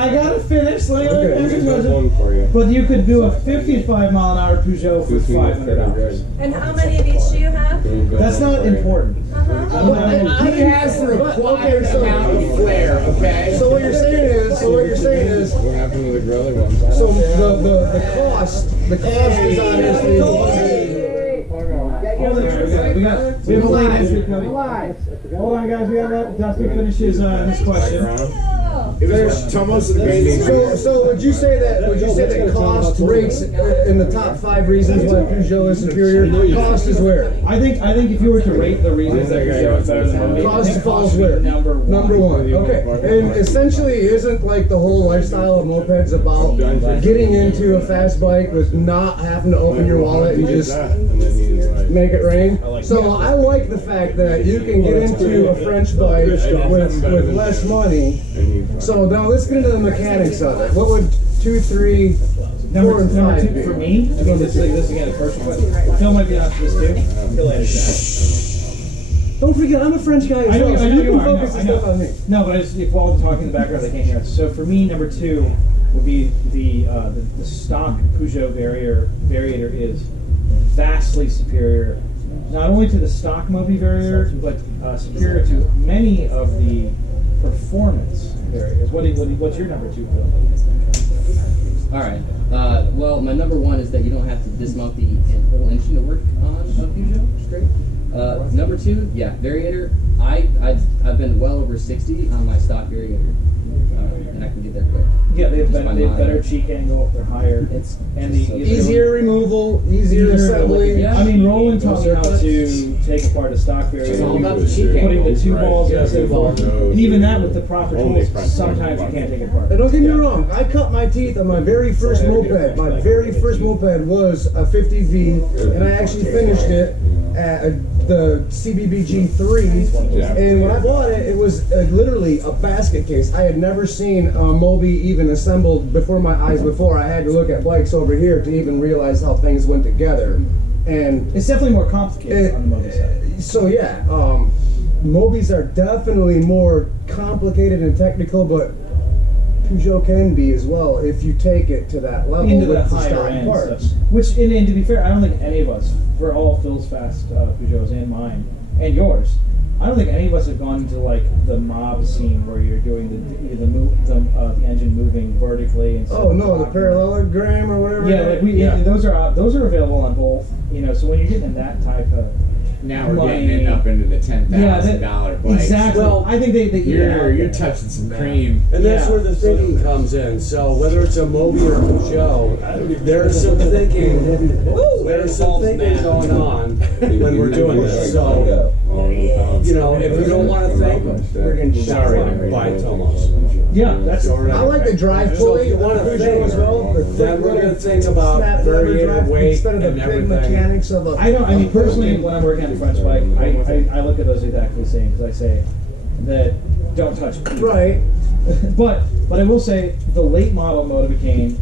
I gotta finish. Let me This is finish. one for you. But you could do a 55 mile an hour Peugeot for $500. And how many of each do you have? That's not important. He has the required amount of flair, okay? So what you're saying is, What happened to the griller one? so the cost is obviously. All the We have a late entry coming. Hold on, guys. We gotta let Dusty finish his question. So would you say that cost ranks in the top 5 reasons why Peugeot is superior? Cost is where? I think if you were to rate the reasons that Peugeot is better than Mopitt, Cost falls where? Number 1. Okay. And essentially, isn't like the whole lifestyle of mopeds about getting into a fast bike with not having to open your wallet and just make it rain? So I like the fact that you can get into a French bike with less money. So now let's get into the mechanics of it. What would 2, 3, 4, and 5 be? For me, I mean, this again, first question. Phil might be on this too. Don't forget, I'm a French guy as I know, well, so I know you you can are. focus the stuff on me. No, but if while I'm talking in the background, they can't hear us. So for me, number 2 would be the stock Peugeot Variator is vastly superior, not only to the stock Mopi Variator, but superior to many of the performance Variators. What's your number 2, Phil? All right. Well, my number 1 is that you don't have to dismount the whole engine to work on a Peugeot. Which is great. Number 2, yeah, Variator. I've been well over 60 on my stock Variator, and I can get there quick. Yeah, they have better cheek angle. They're higher. Easier removal, easier assembly. Yeah. I mean, Roland taught me how to take apart a stock Variator. It's all about the cheek putting angle. the 2 balls instead of one. No, And even that with the proper tools, sometimes you can't take it apart. And don't get me wrong, I cut my teeth on my very first moped. My very first moped was a 50V, and I actually finished it at the CBBG 3. And when I bought it, it was literally a basket case. I had never seen a Mobi even assembled before my eyes before. I had to look at bikes over here to even realize how things went together. And it's definitely more complicated on the Mobi side. So yeah, Mobis are definitely more complicated and technical, but Peugeot can be as well if you take it to that level Into with that the higher stock end parts. stuff. Which, and to be fair, I don't think any of us, for all Phil's fast Peugeots and mine, and yours, I don't think any of us have gone into like the mob scene where you're doing the engine moving vertically. And Oh no, the parallelogram or whatever. Yeah, like those are available on both. You know, so when you're getting in that type of Now we're getting it up into the $10,000 bikes. Exactly. Well, I think they you're touching some cream. And that's where the thinking comes in. So whether it's a Mobi or a Peugeot, there's some thinking. There's some thinking going on when we're doing this. So, you know, if you don't want to think, we're going to sorry, buy Tomos. Yeah, that's. I like the drive So pulley. if you want to think as well. then we're going to think about variator weight instead of the and big everything. mechanics of a. I mean, personally, when I'm working on the French bike, I look at those exactly the same because I say that don't touch it. Right. but I will say the late model Motivacane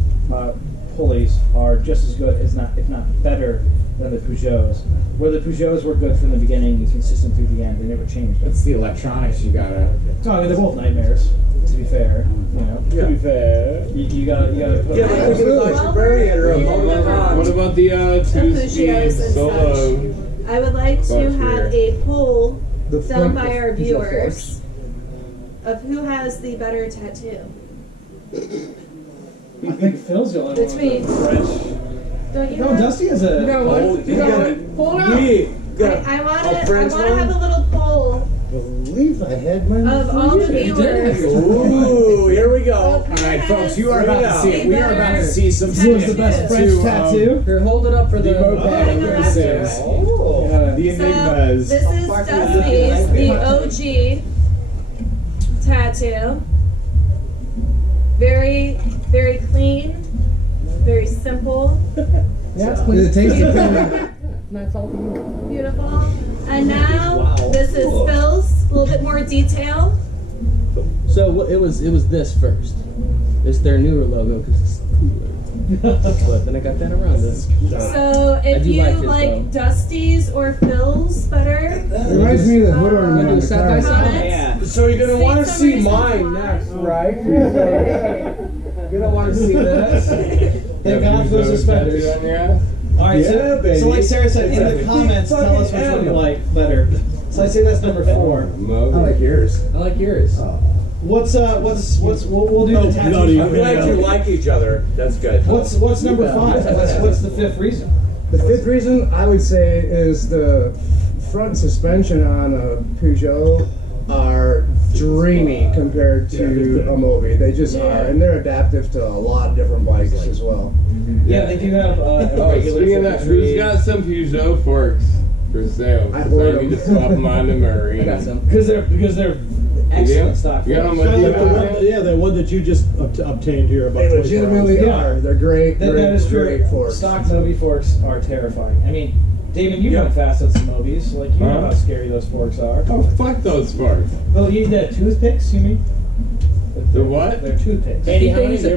pulleys are just as good, if not better, than the Peugeots. Where the Peugeots were good from the beginning and consistent through the end, they never changed. It's the electronics you gotta. No, I mean they're both nightmares. To be fair, you know. To be fair. You gotta put. Yeah, but you like a variator, a Mobi. What about the two-speed Peugeots and solo? I would like to have a poll The done front by our Peugeot viewers of who has the better tattoo. I think Phil's the only one Between- with the French. Don't you No, have? Dusty has a. You got one? Oh, You got one? Hold on. I wanna have a little poll I believe I had my. of all the viewers. Ooh, here we go. All right, folks, you are about to see. We are about to see some. Who has the best French tattoo? Here, hold it up for the Moped races. The Enigmas. So, this is Dusty's, the OG tattoo. Very, very clean, very simple. Yeah, it's Did it taste Beautiful. And now, this is Phil's, a little bit more detail. So it was this first. It's their newer logo because it's cooler. But then I got that around it. So, if do you like his, like though. Dusty's or Phil's better, It reminds me of the hood ornament on the Side by car. side? Yeah. So you're gonna want to see mine next, right? You're gonna want to see this. Thank God for those suspenders. On your ass? Alright, Yeah, baby. so like Sarah said, in the comments, tell us which one you like better. So I say that's number 4. I like yours. I like yours. We'll do the tattoo. I'm glad you like each other. That's good. What's number 5? What's the 5th reason? The 5th reason I would say is the front suspension on a Peugeot are dreamy compared to a Mobi. They just are, and they're adaptive to a lot of different bikes as well. Yeah, they do have Oh, speaking of that, who's got some Peugeot forks for sale? I 'Cause ordered I need to them. swap them on to Marine. I got some. because they're excellent stock. You got them forks. with you? Yeah, the one that you just obtained here about They 24 legitimately hours. are. They're great. That is true. Great forks. Stock Mobi forks are terrifying. I mean, Damon, you run fast on some Mobis. Like, you know how scary those forks are. Oh, fuck those forks. Well, you the toothpicks, you mean? The what? They're toothpicks. Andy, how many You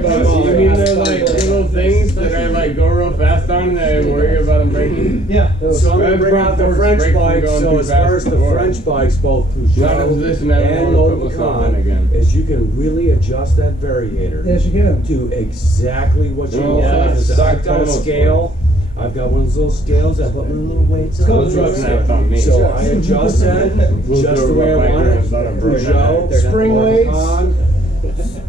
mean they're like little things that I like go real fast on and I worry about them breaking? Yeah, those. So I'm going to bring out the French bikes. So as far as the French bikes, both Not in a Peugeot position I and don't want to put something Mopitt, again. is you can really adjust that variator Yes, you can. to exactly what you Well, want. yeah, Because stock I've got a Thomas scale. I've got one of those little scales. I put my little weights called on. drug snap on me. So I adjust that just the way I want it. Peugeot, Spring weights. on.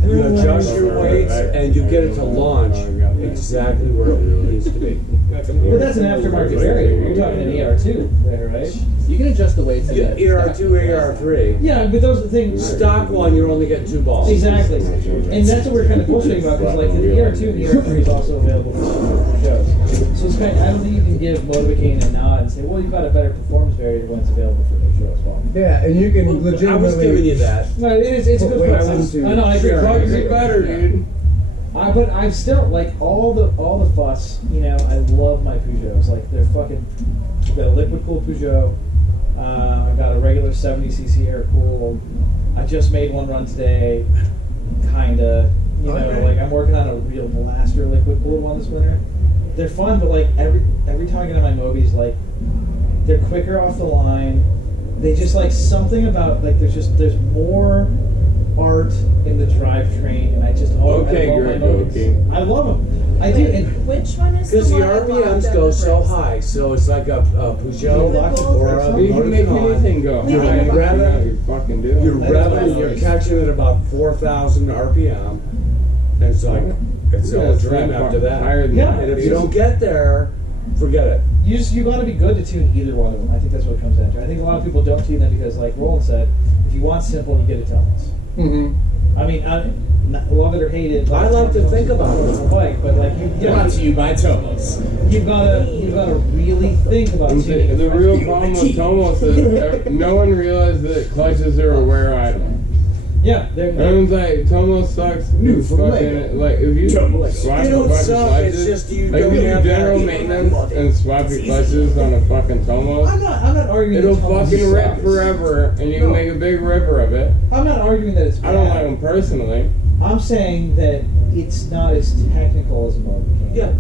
You adjust your weights and you get it to launch exactly where it needs to be. But that's an aftermarket variant. You're talking an ER2 there, right? You can adjust the weights. Yeah, ER2, AR3. Yeah, but those are the things. Stock one, you're only getting 2 balls. Exactly. And that's what we're kind of bullshitting about, because like the ER2 and the ER3 is also available for shows. So it's kind of, I don't think you can give Motorcane a nod and say, well, you've got a better performance variant when it's available for the show as well. Yeah, and you can I was legitimately. giving you that. No, it's a good weights price. into- I know, I agree. Plugs are better, dude. But I'm still like all the fuss. You know, I love my Peugeots. Like they're fucking. I've got a liquid cooled Peugeot. I've got a regular 70cc air cooled. I just made one run today. Kinda. You know, like I'm working on a real blaster liquid cooled one this winter. They're fun, but like every time I get on my Mobis, like they're quicker off the line. They just like something about like there's more art in the drivetrain, and I just love my Mobis. I love them. I do. And Which one is Because the one that RPMs locked go up so the high, so it's like a Peugeot or a You can make Motorcane. anything go. You're higher revving- than you fucking do. You're revving, you're catching at about 4,000 RPM, and it's like, it's all a dream after that. And if you don't get there, forget it. you got to be good to tune either one of them. I think that's what it comes down to. I think a lot of people don't tune them because, like Roland said, if you want simple, you get a Thomas. I mean, love it or hate it. I like to think about it. Bike, but like Brought to you by Tomos. You've gotta really think about tuning. The real problem with Tomos is no one realized that clutches are a wear item. Yeah, everyone's like, Tomos sucks. It's fucking, like, if you swap a bunch of clutches, just you like, don't if you have general that maintenance and swap your clutches on a fucking Tomos, I'm not arguing. it'll that Tomos fucking rip sucks. forever, and you can make a big ripper of it. I'm not arguing that it's bad. I don't like them personally. I'm saying that it's not as technical as a Motorcane. Yeah.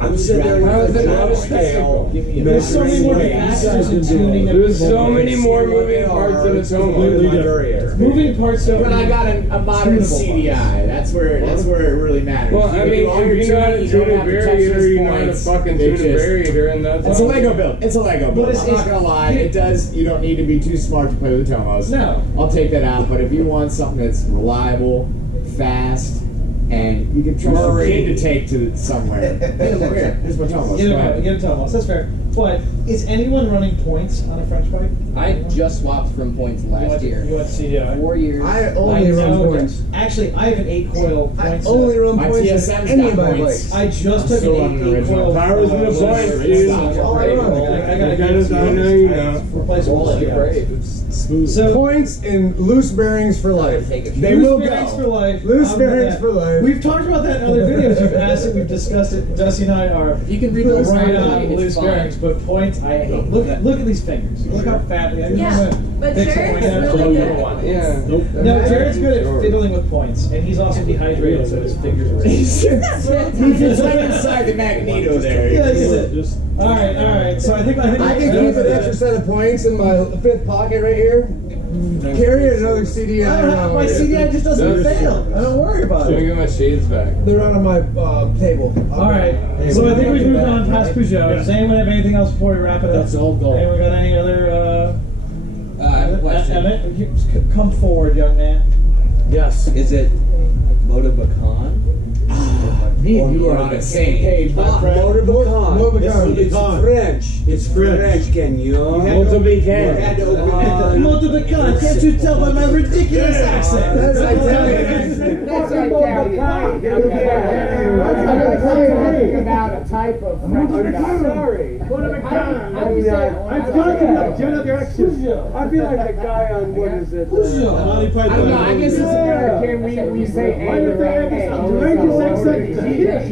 I'm sitting there How is with it a not drop as scale. There's so many more factors in tuning. There's so many more moving parts in a Tomos. Moving parts don't. But I got a modern CDI. That's where it really matters. Well, I mean, if you know how to tune a variator, you know how to fucking tune a variator, and that's It's a all. Lego build. It's a Lego build. I'm not gonna lie. It does. You don't need to be too smart to play with the Tomos. No. I'll take that out. But if you want something that's reliable, fast, and you can trust your kid to take to somewhere, here's my Tomos. Get Go ahead. a Tomos. That's fair. But is anyone running points on a French bike? I just swapped from points last year. You went to CDI. 4 years. I only run know- points. Actually, I have an 8-coil I point only set. run My points in TSM's any got of my points. bikes. I just I'm took still an running the 8 original. coil. Powers in the points, dude. all I run. I gotta get Dennis, I know you know. replace all the Smooth. So Points and loose bearings for life. They loose will bearings go. for life. Loose I'm bearings that. for life. We've talked about that in other videos. You've asked it. We've discussed it. Dusty and I are You can rebuild right properly, on it's loose fine. bearings, but points I hate. Look at these fingers. Look how fat they are. Yeah, but Fix a Jared's point out. really good. Yeah. No, Jared's good at fiddling with points, and he's also dehydrated, so his fingers are. He's like inside the Magneto there. Yeah, he's it. All right. So I think I can keep an extra set of points in my fifth pocket right here. Carry another CDI around. My with you. CDI just doesn't fail. I don't worry about Let me it. get my shades back. They're out on my table. All right. So I think we've moved on past Peugeot. Does anyone have anything else before we wrap it up? That's all gold. Anyone got any other? I have a question. Emmett, come forward, young man. Yes. Is it Motobacan? Me and you are on the same page, my friend. Motorbican. It's French. It's French, Kenyon. Motorbican. Motorbican. Can't you tell by my ridiculous accent? That's Italian. That's Italian. About a type of French guy. Sorry. I'm talking about directions. I feel like the guy on what is it? I don't know. I guess it's American. We say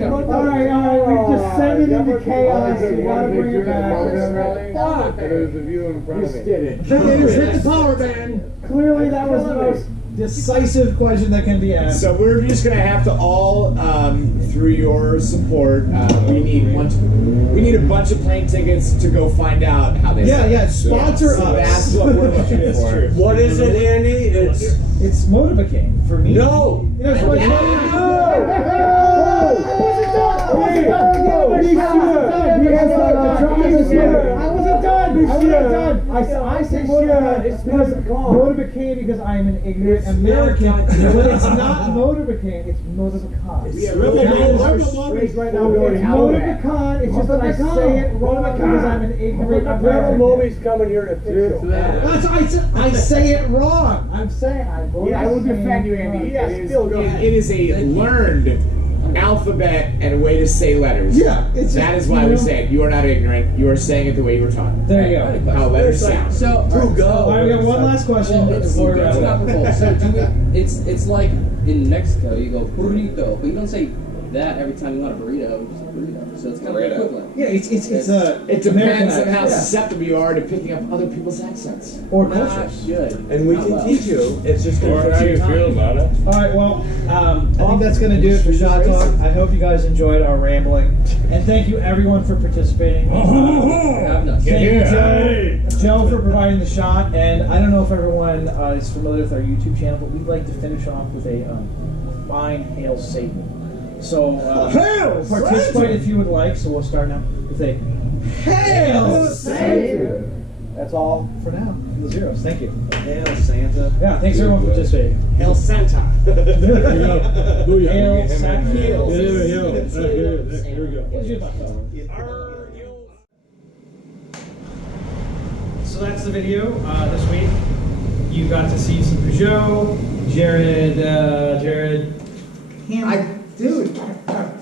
All right, we've descended into chaos. We gotta bring it back. There's a view in front of me. Terminators hit the power band. Clearly, that was the most decisive question that can be asked. So we're just gonna have to all, through your support, we need a bunch of plane tickets to go find out how they. Sponsor so us. that's what we're looking for. What is it, Andy? It's Motorbican for me. No. I say Motorbican. It's because Motorbican because I'm an ignorant American. But it's not Motorbican. It's Motorbican. Right now, Motorbican. It's just that I say it wrong because I'm an ignorant American. Moby's coming here to fix I say it wrong. I'm saying I will defend you, Andy. It is a learned alphabet and a way to say letters. Yeah, that is why we say it. You are not ignorant. You are saying it the way you were taught. There you go. How letters sound. So, All right, we got one last question. Before we wrap it up. So it's like in Mexico you go burrito, but you don't say that every time you want a burrito. You just say burrito. So it's kind of equivalent. Yeah, It depends on how susceptible you are to picking up other people's accents or cultures. Good. And we can teach you. It's just going to How you feel about it? All right, well, I think that's going to do it for Shot Talk. I hope you guys enjoyed our rambling. And thank you, everyone, for participating. Thank you, Joe, for providing the shot. And I don't know if everyone is familiar with our YouTube channel, but we'd like to finish off with a fine Hail Satan. So, participate if you would like. So we'll start now with a Hail Satan. That's all for now. The zeros. Thank you. Hail Santa. Yeah, thanks everyone for participating. Hail Santa. Hail Santa. Here we go. So that's the video this week. You got to see some Peugeot, Jared. Dude,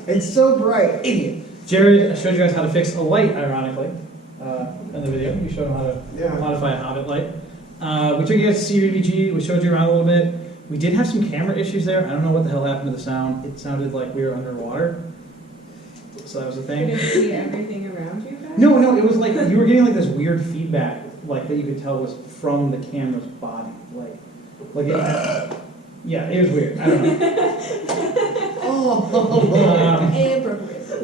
it's so bright. Idiot. Jared showed you guys how to fix a light, ironically, in the video. You showed him how to modify a Hobbit light. We took you guys to CBBG. We showed you around a little bit. We did have some camera issues there. I don't know what the hell happened to the sound. It sounded like we were underwater. So that was the thing. You didn't see everything around you guys? No, it was like you were getting like this weird feedback, like that you could tell was from the camera's body, like it, yeah, it was weird. I don't know.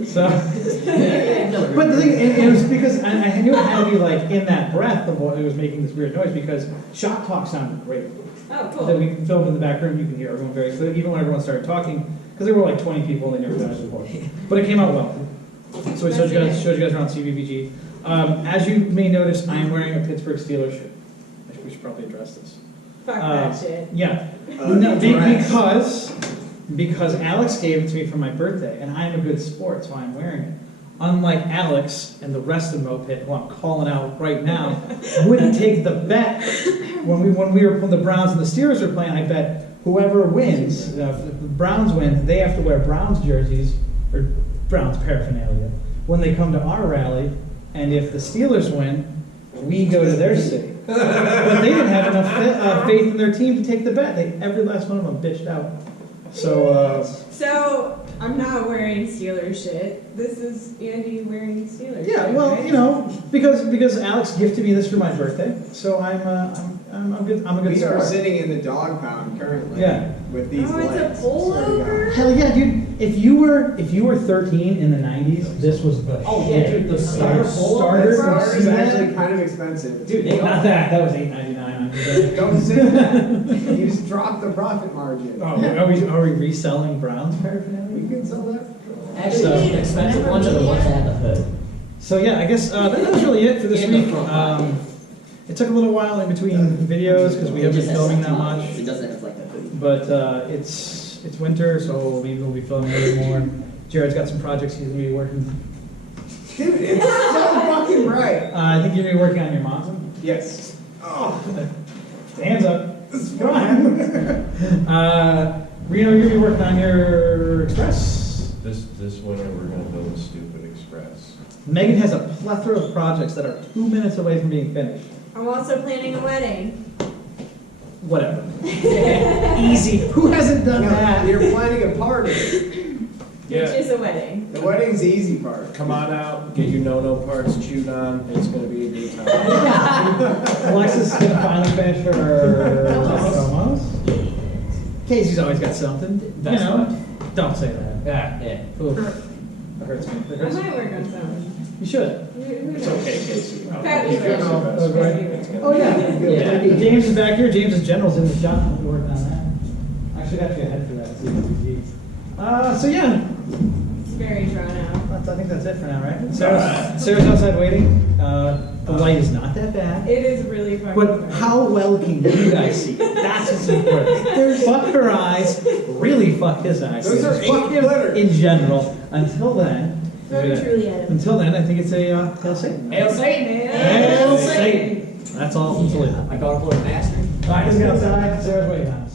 So, but the thing, it was because I knew it had to be like in that breath of what it was making this weird noise because Shot Talk sounded great. Oh, cool. That we filmed in the back room, you can hear everyone very clearly, even when everyone started talking, because there were like 20 people and they never done it before. But it came out well. So we showed you guys around CBBG. As you may notice, I am wearing a Pittsburgh Steelers shirt. We should probably address this. Fuck that shit. Yeah. Because Alex gave it to me for my birthday, and I am a good sport, so I'm wearing it. Unlike Alex and the rest of Mopitt, who I'm calling out right now, wouldn't take the bet when the Browns and the Steelers were playing. I bet whoever wins, if the Browns win, they have to wear Browns jerseys or Browns paraphernalia when they come to our rally, and if the Steelers win, we go to their city. But they didn't have enough faith in their team to take the bet. Every last one of them bitched out. So I'm not wearing Steelers shit. This is Andy wearing Steelers. Yeah, shit, well, right? you know, because Alex gifted me this for my birthday, so I'm good. I'm a good. We are sitting in the dog pound currently. Yeah. With these Oh, lights. it's a pullover. Hell yeah, dude! If you were 13 in the '90s, this was the dude, the starter starter is actually kind of expensive, dude. Not that was $8.99. Don't say that. You just dropped the profit margin. Oh, are we reselling Browns paraphernalia? We can sell that. Actually, the expensive ones are the ones that have the hood. So yeah, I guess that was really it for this week. It took a little while in between videos because we haven't been filming that much. It doesn't have like a hoodie. But it's winter, so maybe we'll be filming a little more. Jared's got some projects he's gonna be working. Dude, it's so fucking bright. I think you're gonna be working on your Monza. Yes. Oh, hands up. Come on. Reno, you're gonna be working on your Express. This winter we're gonna build a stupid Express. Megan has a plethora of projects that are 2 minutes away from being finished. I'm also planning a wedding. Whatever. Easy. Who hasn't done that? You're planning a party. Yeah. Which is a wedding. The wedding's the easy part. Come on out, get your no-no parts chewed on. It's gonna be a good time. Alexis is gonna finally finish her almost. Casey's always got something. That's you know, fine. don't say that. Yeah. Oof. That hurts me. That I hurts me. might work on something. You should. It's okay, Casey. Oh yeah. James is back here. James is general's in the shop. We're working on that. Actually, got you ahead for that. CBBG. So yeah. It's very drawn out. I think that's it for now, right? Sarah's outside waiting. The light is not that bad. It is really fucking But bright. how well can you guys see? That's what's important. Fuck her eyes. Really fuck his eyes. Those are Fuck him in general. Until then. Until then, I think it's a Hail Satan. Hail Satan! Hail Satan! That's all from Toledo. I got a little master. Alright, let's get outside. Sarah's waiting on us.